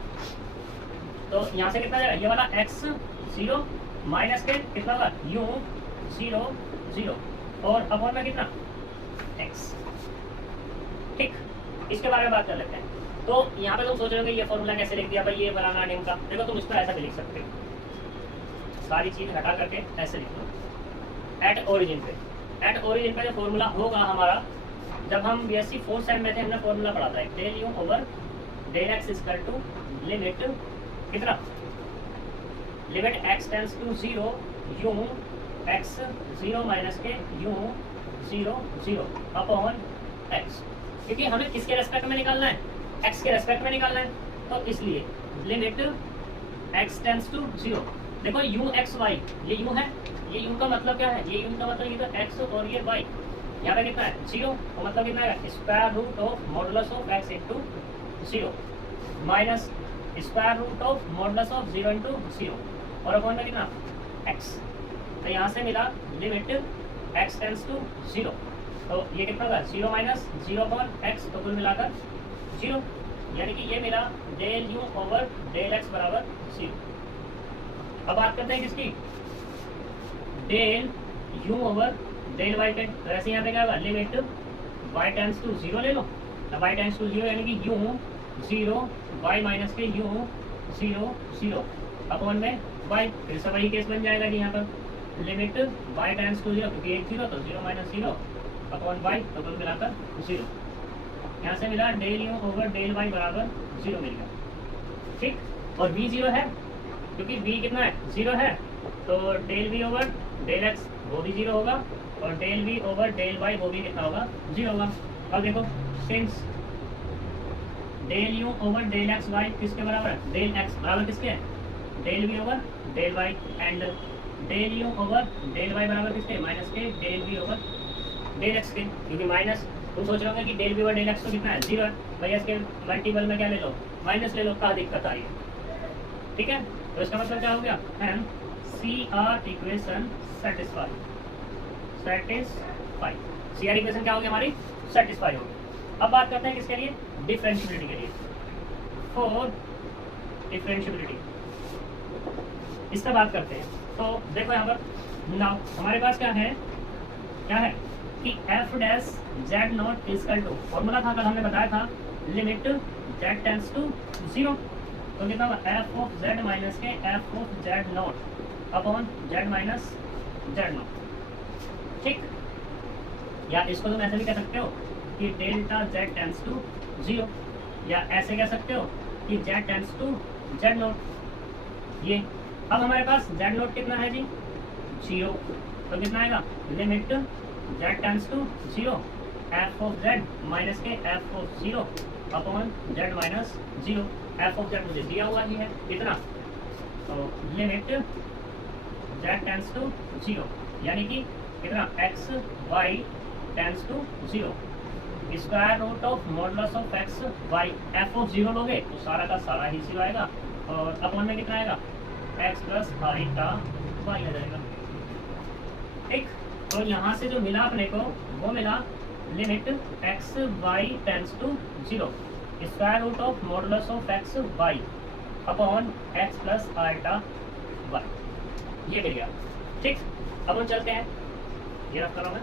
तो यहाँ से कितना जाएगा? ये वाला x 0 माइनस के कितना होगा? u 0 0 और अपॉन में कितना? x। ठीक, इसके बारे में बात कर लेते हैं। तो यहाँ पे तुम सोच रहे हो कि ये फॉर्मूला कैसे लिख दिया भाई, ये बनाना नियम का। देखो तुम इसको ऐसा भी लिख सकते हो, सारी चीज हटा करके ऐसे लिख लो। एट ओरिजिन पे जो फॉर्मूला होगा हमारा, जब हम BSc 4th सेम में थे हमने फॉर्मूला पढ़ा था, del you over del x is equal to limit कितना? Limit x tends to 0 u x 0 minus के यू 0 0 अपॉन x। क्योंकि हमें किसके रेस्पेक्ट में निकालना है? x के रेस्पेक्ट में निकालना है, तो इसलिए लिमिट x टेंड्स टू 0। देखो u x y, ये u है, ये u का मतलब क्या है? ये u का मतलब ये तो x और ये y, यहाँ पे कितना है? 0। तो मतलब कितना है? Square root of modulus of x into 0 minus square root of modulus of 0 into 0 और अपॉन में कितना? x। तो यहाँ से मिला लिमिट x टेंस टू 0, तो ये कितना होगा 0 माइनस 0 अपॉन एक्स, तो कुल मिलाकर 0, यानी कि ये मिला del you over del x बराबर 0। अब बात करते हैं किसकी, del you over del y के, तो ऐसे यहाँ पे क्या होगा लिमिट y टेंस टू 0 ले लो, तो y टेंस टू 0 यानी कि u 0 y माइनस के u 0 0 अपॉन में y, फिर से वही केस बन जाएगा कि यहाँ पर लिमिट y टेंस टू 0, क्योंकि एक 0 तो 0 माइनस 0 अपॉन y, तो कुल मिलाकर 0। यहाँ से मिला del you over del y बराबर 0 मिल गया, ठीक। और v 0 है, क्योंकि v कितना है 0 है, तो del v over del x वो भी 0 होगा, और del v over del y वो भी कितना होगा 0 होगा। अब देखो since del u over del x y किसके बराबर है, डेल x बराबर किसके है, del v over del y, and del u over del y बराबर किसके, माइनस के del v over del x के, क्योंकि माइनस तुम सोच रहे होंगे कि del v over del x तो कितना है 0 है, भैया इसके मल्टीपल में क्या ले लो, माइनस ले लो, क्या दिक्कत आ रही है, ठीक है। तो इसका मतलब क्या हो गया, and CR equation satisfy, CR equation क्या हो गया हमारी, सेटिस्फाई हो गई। अब बात करते हैं किसके लिए, डिफरेंशिएबिलिटी के लिए। फॉर डिफरेंशिएबिलिटी इसका बात करते हैं, तो देखो यहाँ पर नाउ हमारे पास क्या है कि f dash z not equal to, formula था कल हमने बताया था, लिमिट जेड टेंस टू 0, तो कितना होगा एफ ऑफ जेड माइनस के f of z not upon z minus Z not, ठीक। या इसको तुम ऐसे भी कह सकते हो कि डेल्टा जेड टेंस टू 0, या ऐसे कह सकते हो कि z tends to z not. ये अब हमारे पास जेड नॉट कितना है जी 0, तो कितना आएगा limit z tends to 0 f of z minus के f of 0 upon z minus 0, f of z मुझे दिया हुआ ही है कितना, तो लिमिट जेड टेंस टू 0 यानी कि कितना x y tends to 0, square root of modulus of x y, f of 0 लोगे तो सारा का सारा ही 0 आएगा, और अपॉन में कितना आएगा एक्स प्लस आई का वाई आ जाएगा, ठीक। तो यहाँ से जो मिला अपने को वो मिला limit x y tends to 0, square root of modulus of x y upon x plus आल्टा वाई, ये मिल गया, ठीक। अब हम चलते हैं, ये रख करो मैं,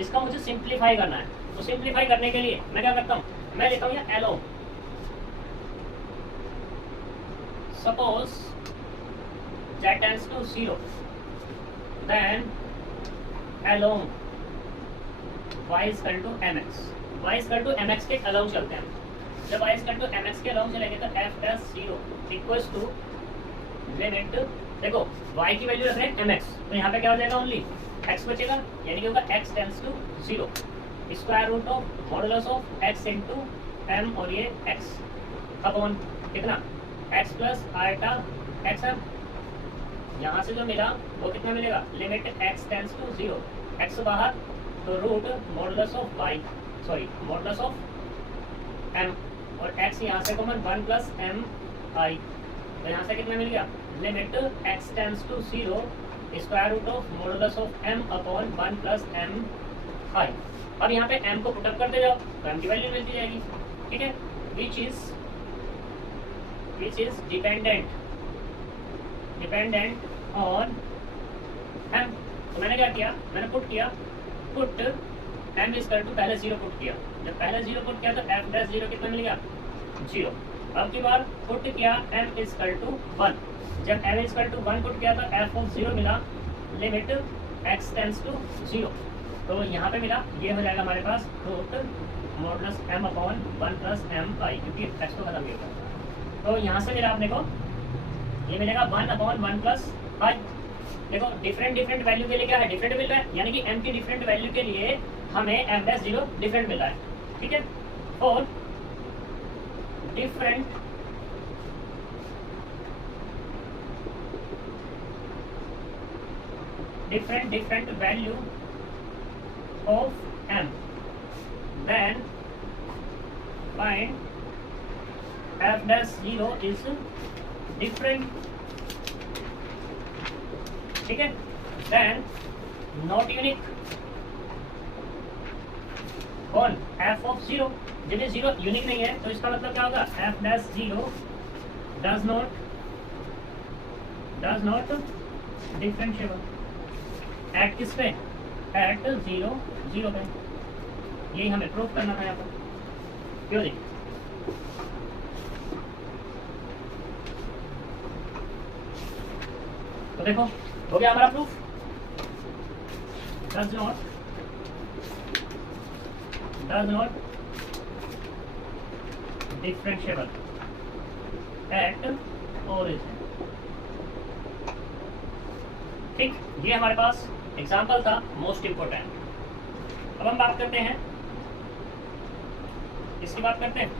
इसका मुझे सिंप्लीफाई करना है, तो सिंप्लीफाई करने के लिए मैं क्या करता हूँ, मैं लेता हूँ ये एलो, suppose z tends to 0, then along y is equal to mx, y is equal to mx के along चलते हैं, जब y is equal to mx के along चलेंगे तो f dash 0 equals to limit, देखो y की वैल्यू रख रहे हैं mx, तो यहाँ पे क्या हो जाएगा ओनली x बचेगा, यानी कि होगा x tends to 0, square root of modulus of x into m, और ये x अपॉन कितना x प्लस आल्टा x है, यहाँ से जो मिला वो कितना मिलेगा limit x tends to 0, x बाहर तो root modulus of y, sorry modulus of m, और x यहाँ से कॉमन 1 प्लस m i, तो यहाँ से कितना मिल गया limit x tends to 0, square root of modulus of m upon 1 plus m i। अब यहाँ पे m को पुटअप करते जाओ तो m की वैल्यू मिलती जाएगी, ठीक है, which is dependent on m, तो मैंने क्या किया, मैंने पुट किया, put m is equal to पहले 0 पुट किया, जब पहले 0 पुट किया तो f डैश 0 कितना मिल गया 0, अब की बार पुट किया m इज इक्वल टू 1, जब m is equal to 1 put किया तो f ऑफ 0 मिला लिमिट x टेंस टू 0, तो यहाँ पे मिला ये हो जाएगा हमारे पास root modulus m upon 1 plus m i, क्योंकि x को खत्म किया, तो यहाँ से मिला आपने को ये मिलेगा 1 अपॉन 1 प्लस i। देखो डिफरेंट वैल्यू के लिए क्या है डिफरेंट मिल रहा है, यानी कि m की डिफरेंट वैल्यू के लिए हमें m डैश 0 डिफरेंट मिल रहा है, ठीक है। और different value of m, then find f dash 0 is different, ठीक है, then not unique on f of 0। जब ये 0 यूनिक नहीं है तो इसका मतलब क्या होगा, F dash 0 does not differentiable eight किस पे, एट 0 0 पे। यही हमें प्रूफ करना था यहाँ पर, क्यों जी। तो देखो हो गया हमारा proof, does not differentiable at origin. ठीक, ये हमारे पास एग्जांपल था मोस्ट इंपोर्टेंट। अब हम बात करते हैं, इसकी बात करते हैं।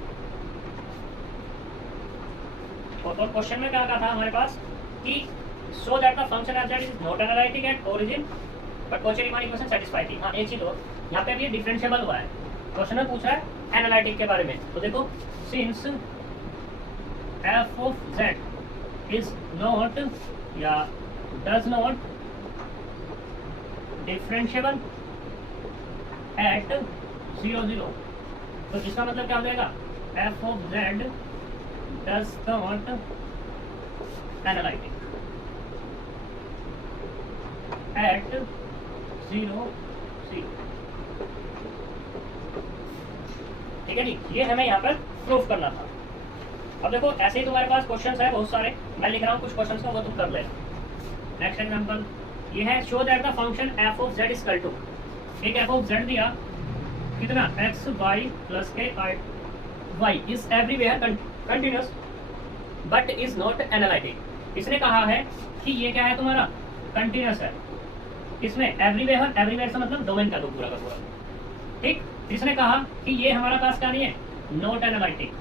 और क्वेश्चन में क्या कहा था हमारे पास कि so that the function of z is not analytic at origin but Cauchy Riemann equation satisfy थी। हाँ एक चीज और, यहाँ पे अभी डिफरेंशिएबल हुआ है, क्वेश्चन में पूछ रहा है एनालिटिक के बारे में। तो देखो since f of z is not या डज नॉट डिफरेंशिएबल एट 0 0, तो इसका मतलब क्या हो जाएगा, f of z does not analytic at 0 0, ठीक है जी। ये हमें यहाँ पर प्रूफ करना था। अब देखो ऐसे ही तुम्हारे पास क्वेश्चंस है बहुत सारे, मैं लिख रहा हूँ कुछ क्वेश्चंस का, वो तुम कर ले। नेक्स्ट एग्जांपल ये है, show that the function f of z equal to, एक f ऑफ z दिया कितना, x y प्लस के y is everywhere continuous but is not analytic. इसने कहा है कि ये क्या है तुम्हारा, कंटिन्यूअस है। इसमें एवरीवेयर, एवरीवेयर से मतलब डोमेन का पूरा का पूरा, ठीक। इसने कहा कि ये हमारा पास क्या नहीं है, नॉट एनालिटिक,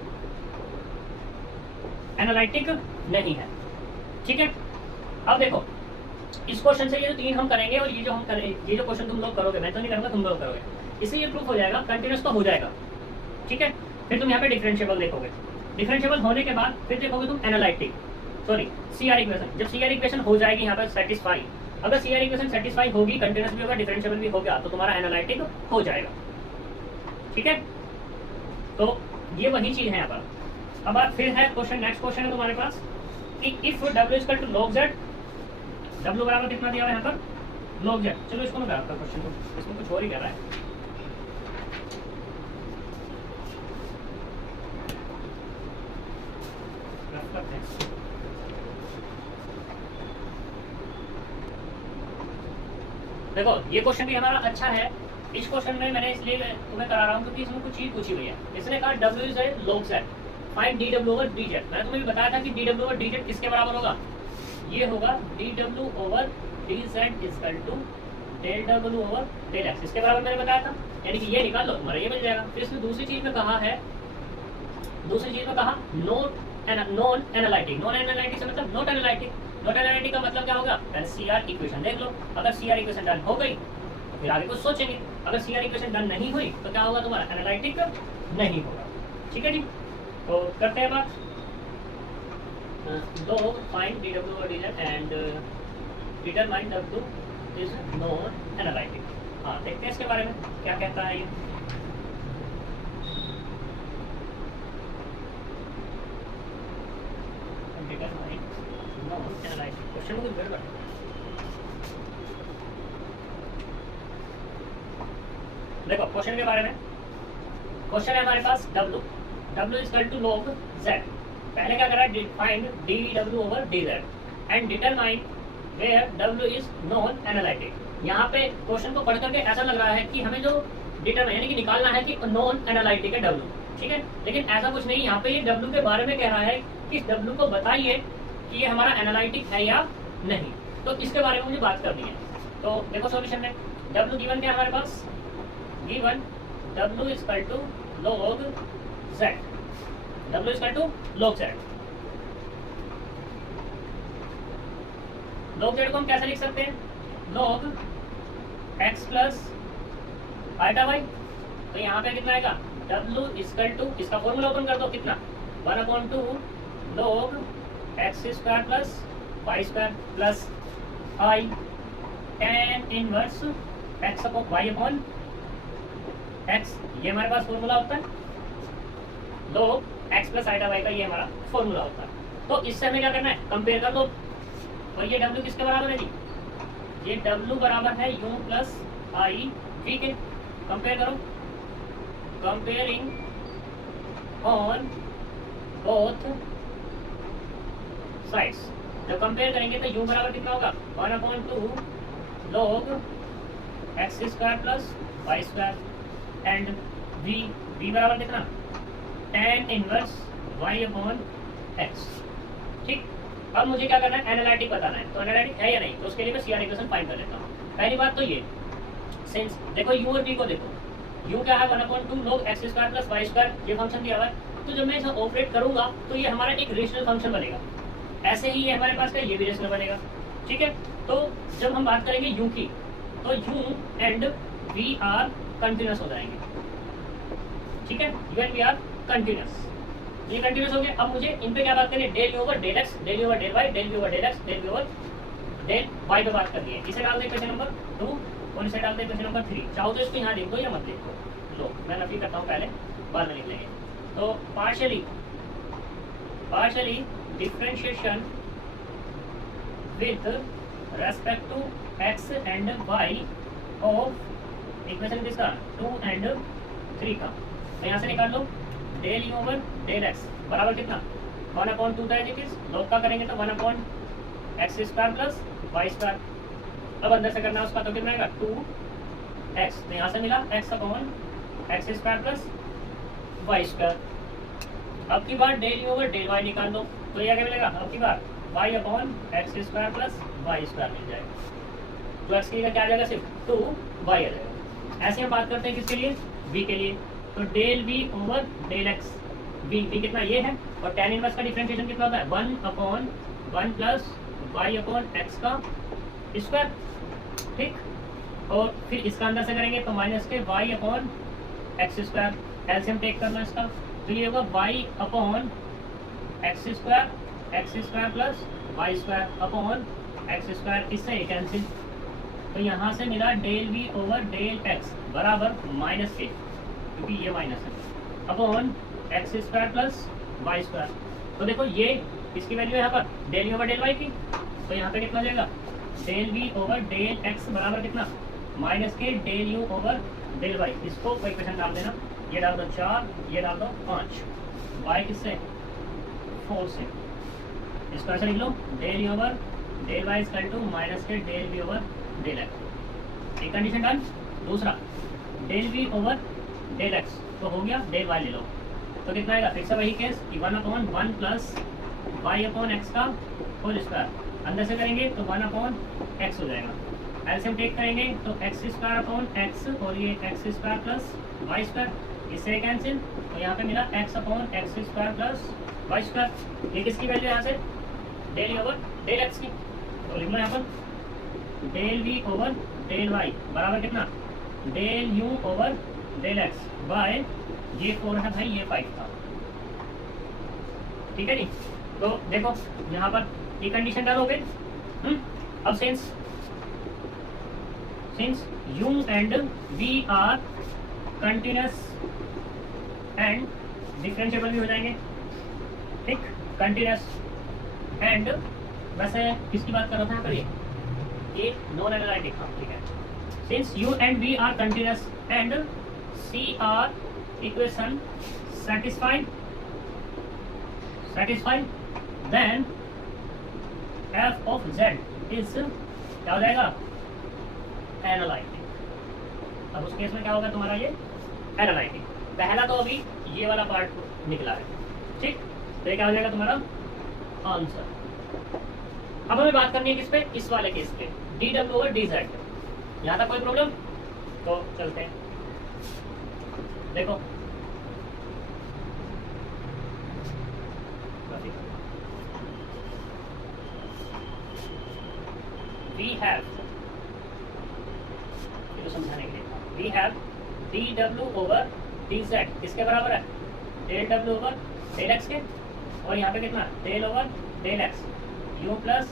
एनालिटिक नहीं है, ठीक है। अब देखो इस क्वेश्चन से ये जो 3 हम करेंगे और ये जो हम करेंगे, ये जो क्वेश्चन तुम लोग करोगे, मैं तो नहीं करूंगा, तुम लोग करोगे, इससे ये प्रूफ हो जाएगा, कंटिन्यूअस तो हो जाएगा, ठीक है। फिर तुम यहाँ पे डिफरेंशिएबल देखोगे, डिफरेंशिएबल होने के बाद फिर देखोगे तुम एनालिटिक, सॉरी CR इक्वेशन। जब CR इक्वेशन हो जाएगी यहाँ पर सेटिस्फाई, अगर CR इक्वेशन सेटिस्फाई होगी, कंटिन्यूअस भी होगा, डिफरेंशिएबल भी हो गया, तो तुम्हारा एनालिटिक हो जाएगा, ठीक है। तो ये वही चीज है यहाँ पर। अब फिर है क्वेश्चन, नेक्स्ट क्वेश्चन है तुम्हारे पास कि if w equal to log z, w बराबर कितना दिया हुआ है यहाँ पर, log z। चलो इसको मैं कराता हूँ क्वेश्चन को, इसमें कुछ और ही कह रहा है। देखो ये क्वेश्चन भी हमारा अच्छा है। इस क्वेश्चन में मैंने इसलिए तुम्हें करा रहा हूँ क्योंकि इसमें कुछ चीज पूछी हुई है। इसने कहा w is log z, find dw over dz। मैंने तुम्हें भी बताया था कि dw ओवर dz किसके बराबर होगा, ये होगा dw over dz equal to del w over del x, इसके बराबर मैंने बताया था। यानी कि ये निकाल लो, तुम्हारा ये मिल जाएगा। फिर इसमें दूसरी चीज में कहा है, दूसरी चीज में कहा नॉन एनालिटिक। नॉन एनालिटिक से मतलब नॉट एनालिटिक। नॉट एनालिटिक का मतलब क्या होगा, CR इक्वेशन देख लो। अगर CR इक्वेशन डन हो गई फिर आगे कुछ सोचेंगे, अगर CR इक्वेशन डन नहीं हुई तो क्या होगा, तुम्हारा एनालिटिक नहीं होगा, ठीक है जी। तो करते हैं बात, दो फाइंड dw और dz and determine w is non analytic. हाँ देखते हैं इसके बारे में क्या कहता है ये। डिटरमाइन नॉन एनालिटिक, क्वेश्चन में कुछ गड़बड़ है। देखो क्वेश्चन के बारे में, क्वेश्चन है हमारे पास w equal to log z। पहले क्या करा, find dw over dz and determine where w is non analytic. यहाँ पे क्वेश्चन को पढ़ करके ऐसा लग रहा है कि हमें जो डिटरमाइन यानी कि निकालना है कि नॉन एनालिटिक है w, ठीक है। लेकिन ऐसा कुछ नहीं, यहाँ पे ये w के बारे में कह रहा है कि इस w को बताइए कि ये हमारा एनालिटिक है या नहीं। तो इसके बारे में मुझे बात करनी है। तो देखो सॉल्यूशन में w गिवन क्या है हमारे पास, given w equal to log z, w equal to log z। log z को हम कैसे लिख सकते हैं, log x plus iota y। तो यहाँ पे कितना आएगा, w इक्वल टू, इसका फॉर्मूला ओपन कर दो, कितना 1/2 log x square plus y square plus i tan inverse x upon y upon x, ये हमारे पास फॉर्मूला होता है। log x plus iota y का ये हमारा फॉर्मूला होता है। तो इससे हमें क्या करना है, कंपेयर कर दो। और ये w किसके बराबर है जी, ये w बराबर है u प्लस आई वी के। कंपेयर करो, कंपेयरिंग ऑन बोथ साइड्स। जब कंपेयर करेंगे तो u बराबर कितना होगा, 1/2 log x square plus y square and v बराबर कितना, tan inverse y upon x। ठीक, अब मुझे क्या करना है, एनालिटिक बताना है। तो एनालिटिक है या नहीं, तो उसके लिए मैं CR इक्वेशन फाइंड कर लेता हूँ। पहली बात तो ये सिंस देखो u और v को देखो, u क्या है 1/2 log x square plus y square, ये फंक्शन दिया हुआ है। तो जब मैं इसे ऑपरेट करूंगा तो ये हमारा एक रेशनल फंक्शन बनेगा। ऐसे ही ये हमारे पास का ये भी रेशनल बनेगा। ठीक है, तो जब हम बात करेंगे u की, तो u and v are continuous हो जाएंगे। ठीक है, u and v are continuous, ये कंटिन्यूस हो गए। अब मुझे इन पे क्या बात करनी है, del u over del x, del u over del y, del v over del x, del v over del y पे बात करनी है। इसे डाल दे क्वेश्चन नंबर 2 और इसे डाल दे क्वेश्चन नंबर 3। चाहो तो इसको यहाँ लिख दो या मत लिख दो। लो मैं नफी करता हूँ, पहले बाद में लिख लेंगे। तो partially differentiation with respect to x and y of equation किसका, 2 एंड 3 का। तो यहाँ से निकाल लो, del u over del x बराबर कितना, 1/2 था एज इट इज। लॉग का करेंगे तो 1/x square plus y square. अब अंदर से करना है उसका, तो कितना आएगा 2x। तो यहाँ से मिला x upon x square plus y square. अब की बार del u over del y निकाल दो, तो ये क्या मिलेगा, अब की बार y upon x square plus y square मिल जाएगा। तो x की जगह क्या आ जाएगा, सिर्फ 2y आ जाएगा। ऐसे हम बात करते हैं किसके लिए, v के लिए। तो del v over del x, v कितना ये है, और tan इनवर्स का डिफरेंशिएशन कितना होता है, 1/1 प्लस y अपॉन x का स्क्वायर। ठीक, और फिर इसका अंदर से करेंगे तो माइनस के y upon x square, LCM take करना इसका। तो ये होगा y upon x square plus y square upon x square, इससे ये कैंसिल। तो यहाँ से मिला del v over del x बराबर माइनस के, क्योंकि ये माइनस है, upon x square plus y square. तो देखो ये इसकी वैल्यू है यहाँ पर del v over del y की, तो यहाँ पे कितना हो जाएगा, del v over del x बराबर कितना, माइनस के del u over del y। इसको कोई क्वेश्चन डाल देना, ये डाल दो 4, ये डाल दो 5, y किससे 4 से। इसको ऐसे लिख लो, del u over del y equal to minus के del v over del x। एक कंडीशन डन। दूसरा del v over del x तो हो गया, डेल y ले लो तो कितना आएगा, फिर से वही केस कि 1/1 प्लस y अपॉन x का होल स्क्वायर। अंदर से करेंगे तो 1/x हो जाएगा। एलसीएम टेक करेंगे तो x स्क्वायर अपॉन x और ये x square plus y square, इससे कैंसिल। तो यहाँ पे मिला x upon x square plus y square. ये किसकी वैल्यू यहाँ से, डेल ओवर डेल x की। तो लिखना यहाँ पर del v over del y बराबर कितना, del u over del x by ये 4 है भाई, ये 5 था। ठीक है जी, तो देखो यहाँ पर ये कंडीशन डाल हो गई। अब since u and v are continuous and differentiable भी हो जाएंगे। ठीक, कंटिन्यूस एंड, वैसे किसकी बात कर रहा था यहाँ पर, ये नॉन एनालिटिक। हाँ ठीक है, since u and v are continuous and CR equation satisfied, then f of z is क्या हो जाएगा, एनालिटिक। अब उस केस में क्या होगा तुम्हारा, ये एनालिटिक। पहला तो अभी ये वाला पार्ट निकला है। ठीक, तो ये क्या हो जाएगा तुम्हारा आंसर। अब हमें बात करनी है किस पे, इस वाले केस पे, dw ओवर dz। यहाँ तक कोई प्रॉब्लम, तो चलते हैं। देखो we have, समझाने के लिए we have dw over dz किसके बराबर है, डेल डब्ल्यू ओवर डेल एक्स के, और यहाँ पे कितना del over del x u plus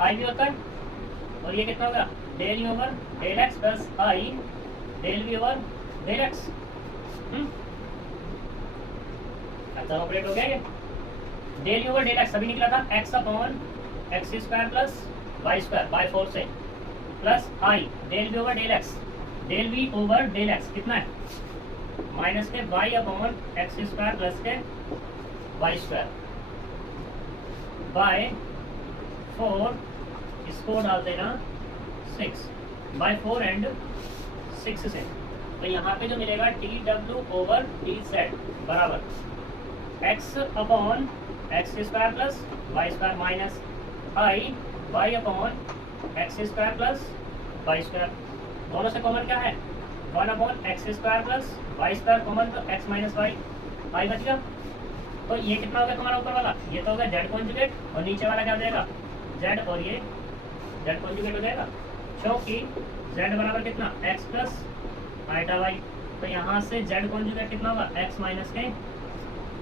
i v होकर, और ये कितना होगा del you over del x plus i del v over del x. अच्छा ऑपरेट हो गया ये। Del you over del x अभी निकला था x upon x square plus y square by 4 से, plus i del v over del x, del v over del x कितना है माइनस के y upon x square plus के y square by 4, इसको डाल देना 6 बाय 4 एंड 6 से। तो यहाँ पे जो मिलेगा डी डब्ल्यू ओवर डी जेड बराबर x upon x square plus y square minus i y upon x square plus y square, दोनों से कॉमन क्या है 1 upon x square plus y square common, तो एक्स माइनस वाई वाई बच गया। तो ये कितना हो गया तुम्हारा ऊपर वाला, ये तो हो गया जेड कॉन्जुगेट, और नीचे वाला क्या हो जाएगा जेड, और ये जेड कॉन्जुगेट हो जाएगा, क्योंकि जेड बराबर कितना एक्स प्लस आइटा वाई। तो यहाँ से जेड कॉन्जुगेट कितना होगा एक्स माइनस के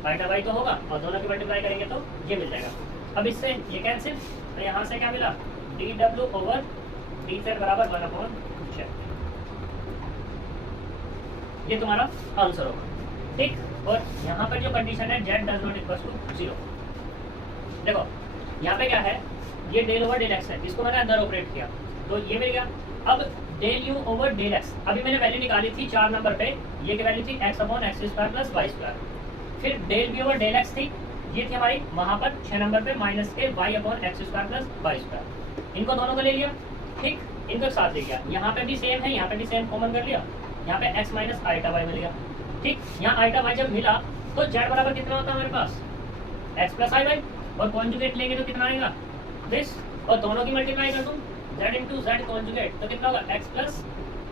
आइटा वाई तो होगा, और दोनों की मल्टीप्लाई करेंगे तो ये मिल जाएगा। अब इससे ये कैंसिल, तो यहाँ से क्या मिला डी डब्ल्यू ओवर डी जेड बराबर 1 अपॉन जेड, ये तुम्हारा आंसर होगा ठीक। और यहाँ पर जो कंडीशन है z does not equal to 0, देखो यहाँ पे क्या है ये डेल ओवर डेल एक्स है, इसको मैंने अंदर ऑपरेट किया तो ये मिल गया। अब del you over del x, अभी मैंने वैल्यू निकाली थी 4 नंबर पे, ये की वैल्यू थी x upon x square plus y square, फिर del b over del x थी, ये थी हमारी वहाँ पर 6 नंबर पे माइनस के y upon x square plus y square, इनको दोनों को ले लिया ठीक, इनको साथ ले लिया, यहाँ पे भी सेम है, यहाँ पे भी सेम कॉमन कर लिया, यहाँ पे x माइनस आइटा वाई मिल गया ठीक। यहाँ आइटा वाई जब मिला तो z बराबर कितना होता है हमारे पास x प्लस आई वाई, और कॉन्जुगेट लेंगे तो कितना आएगा दिस, और दोनों की मल्टीप्लाई कर दूँ z इंटू जेड कॉन्जुगेट तो कितना होगा x plus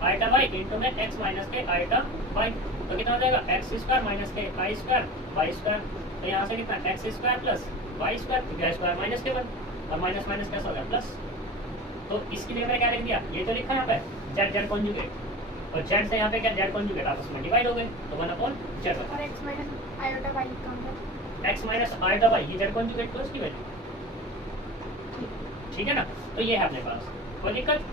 iota y into में x माइनस के आइटा वाई, तो कितना हो जाएगा एक्स स्क्वायर माइनस के आई स्क्वायर वाई स्क्वायर, तो यहाँ से कितना x square plus y square, क्योंकि स्क्वायर माइनस के 1 और माइनस माइनस कैसा हो गया प्लस, तो इसके लिए मैंने क्या लिख दिया ये तो लिखा यहाँ पे जेड जेड कॉन्जुगेट, और जेड से यहाँ पे क्या जेड कॉन्जुगेट आपस में डिवाइड हो गए तो 1 अपॉन जेड, और x माइनस आयोटा वाई का x माइनस आयोटा वाई ये जेड कॉन्जुगेट प्लस की वैल्यू ठीक है ना। तो ये है अपने पास कोई दिक्कत,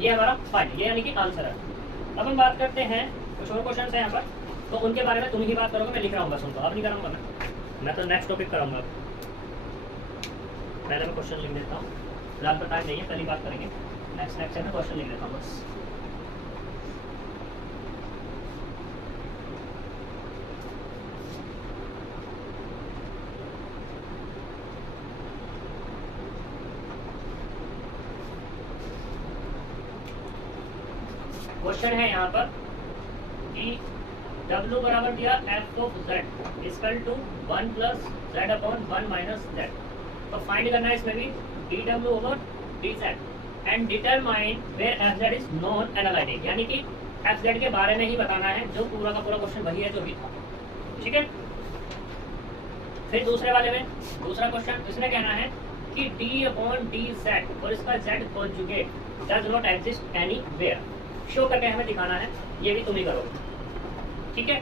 ये हमारा फाइनल, ये यानी कि आंसर है। अब हम बात करते हैं कुछ और क्वेश्चन है यहाँ पर, तो उनके बारे में तुम ही बात करोगे, मैं लिख रहा हूँ बस उनको, अब नहीं कराऊंगा मैं तो नेक्स्ट टॉपिक कराऊंगा। पहले मैं क्वेश्चन लिख देता हूँ, फिलहाल तो टाइम नहीं है, कल ही बात करेंगे, नेक्स्ट नेक्स्ट है मैं क्वेश्चन लिख देता हूँ बस। क्वेश्चन है यहाँ पर कि W बराबर दिया f of z equal to 1 plus z upon 1 minus z, तो फाइंड करना है इसमें भी dw over dz and determine where fz is non analytic, यानी कि fz के बारे में ही बताना है, जो पूरा का पूरा क्वेश्चन वही है जो भी था ठीक है। फिर दूसरे वाले में दूसरा क्वेश्चन इसने कहना है कि d अपॉन dz और इसका z conjugate does not exist anywhere, show करके हमें दिखाना है, ये भी तुम ही करोगे ठीक है।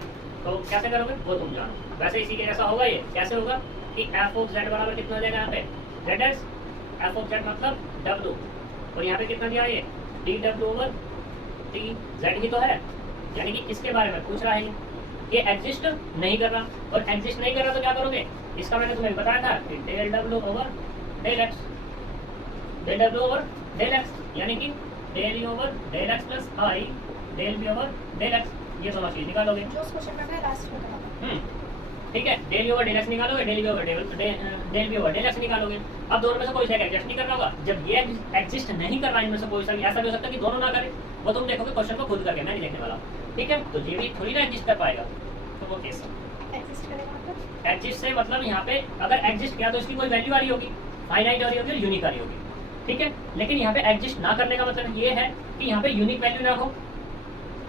तो कैसे करोगे वो तुम जानो, वैसे इसी के जैसा होगा, ये कैसे होगा कि f ऑफ z बराबर कितना हो जाएगा यहाँ पे z f ऑफ z मतलब w, और यहाँ पे कितना दिया ये dw ओवर dz ही तो है, यानी कि इसके बारे में पूछ रहा है, ये एग्जिस्ट नहीं कर रहा, और एग्जिस्ट नहीं कर रहा तो क्या करोगे, इसका मैंने तुम्हें बताया था कि del w over del x, del w over del x यानी कि del over del x plus i del b over del x, ये दोनों चीज निकालोगे जो क्वेश्चन में लास्ट में ठीक है, डेल ओवर डेल एक्स निकालोगे, del b over del b over del x निकालोगे। अब दोनों में से कोई सा एग्जिस्ट नहीं कर रहा होगा, जब ये एग्जिस्ट नहीं कर रहा इनमें से कोई सा, ऐसा भी हो सकता है कि दोनों ना करे, वो तुम देखोगे क्वेश्चन को खुद करके, मैं नहीं देखने वाला ठीक है। तो ये भी थोड़ी ना एग्जिस्ट कर पाएगा, तो वो केस एग्जिस्ट करेगा मतलब एग्जिस्ट से मतलब यहाँ पे अगर एग्जिस्ट किया तो इसकी कोई वैल्यू आ रही होगी, फाइनाइट आ रही होगी, यूनिक आ रही होगी ठीक है। लेकिन यहाँ पे एग्जिस्ट ना करने का मतलब ये है कि यहाँ पे यूनिक वैल्यू ना हो,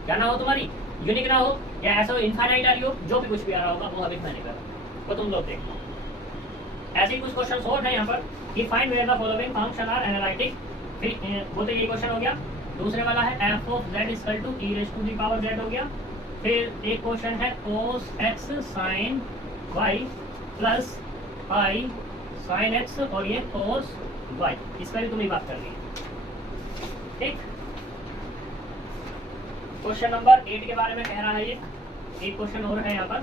क्या ना हो तुम्हारी यूनिक ना हो, या ऐसा इनफाइनाइट आ रही हो, जो भी कुछ भी आ रहा होगा वो अभी मैं नहीं कर रहा, तो तुम लोग देखो। ऐसे ही कुछ क्वेश्चन और हैं यहाँ पर कि find where the following function are analytic, फिर वो तो यही क्वेश्चन हो गया। दूसरे वाला है f of z equal to e raise to the power z हो गया, फिर एक क्वेश्चन है cos x sin y plus i sin x और ये cos y, इस पर भी तुम्हें बात करनी है। ठीक, क्वेश्चन नंबर 8 के बारे में कह रहा है ये, एक क्वेश्चन और है यहाँ पर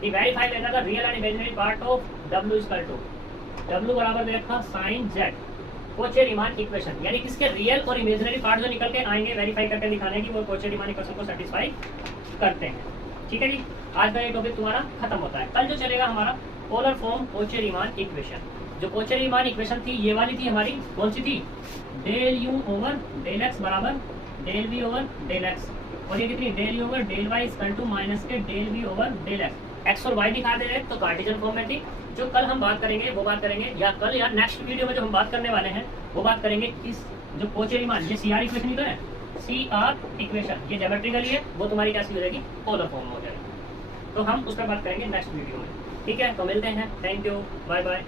कि वेरीफाई लेना था real and imaginary part of w equal to w बराबर दे रखा sin z Cauchy Riemann equation, यानी किसके रियल और इमेजिनरी पार्ट जो निकल के आएंगे वेरीफाई करके दिखाने की वो कोचे रीमान इक्वेशन को सेटिस्फाई करते हैं। ठीक है जी, आज का ये टॉपिक तुम्हारा खत्म होता है। कल जो चलेगा हमारा पोलर फॉर्म कोचे रीमान इक्वेशन। जो कोचे रीमान इक्वेशन थी ये वाली थी हमारी, कौन सी थी, del you over del x बराबर del v over del x, और ये कितनी, del you over del y equal to minus के del v over del x. X और वाई दिखा दे रहे तो कार्टेशियन फॉर्म में थी। जो कल हम बात करेंगे वो बात करेंगे, या कल या नेक्स्ट वीडियो में जो हम बात करने वाले हैं वो बात करेंगे इस जो कोचे रीमान, ये सी आर इक्वेशन ही तो है, सी आर इक्वेशन, ये ज्योमेट्रिकली है, वो तुम्हारी कैसी हो जाएगी, पोलर फॉर्म हो जाएगी। तो हम उस पर बात करेंगे नेक्स्ट वीडियो में। ठीक है, तो मिलते हैं, थैंक यू, बाय बाय।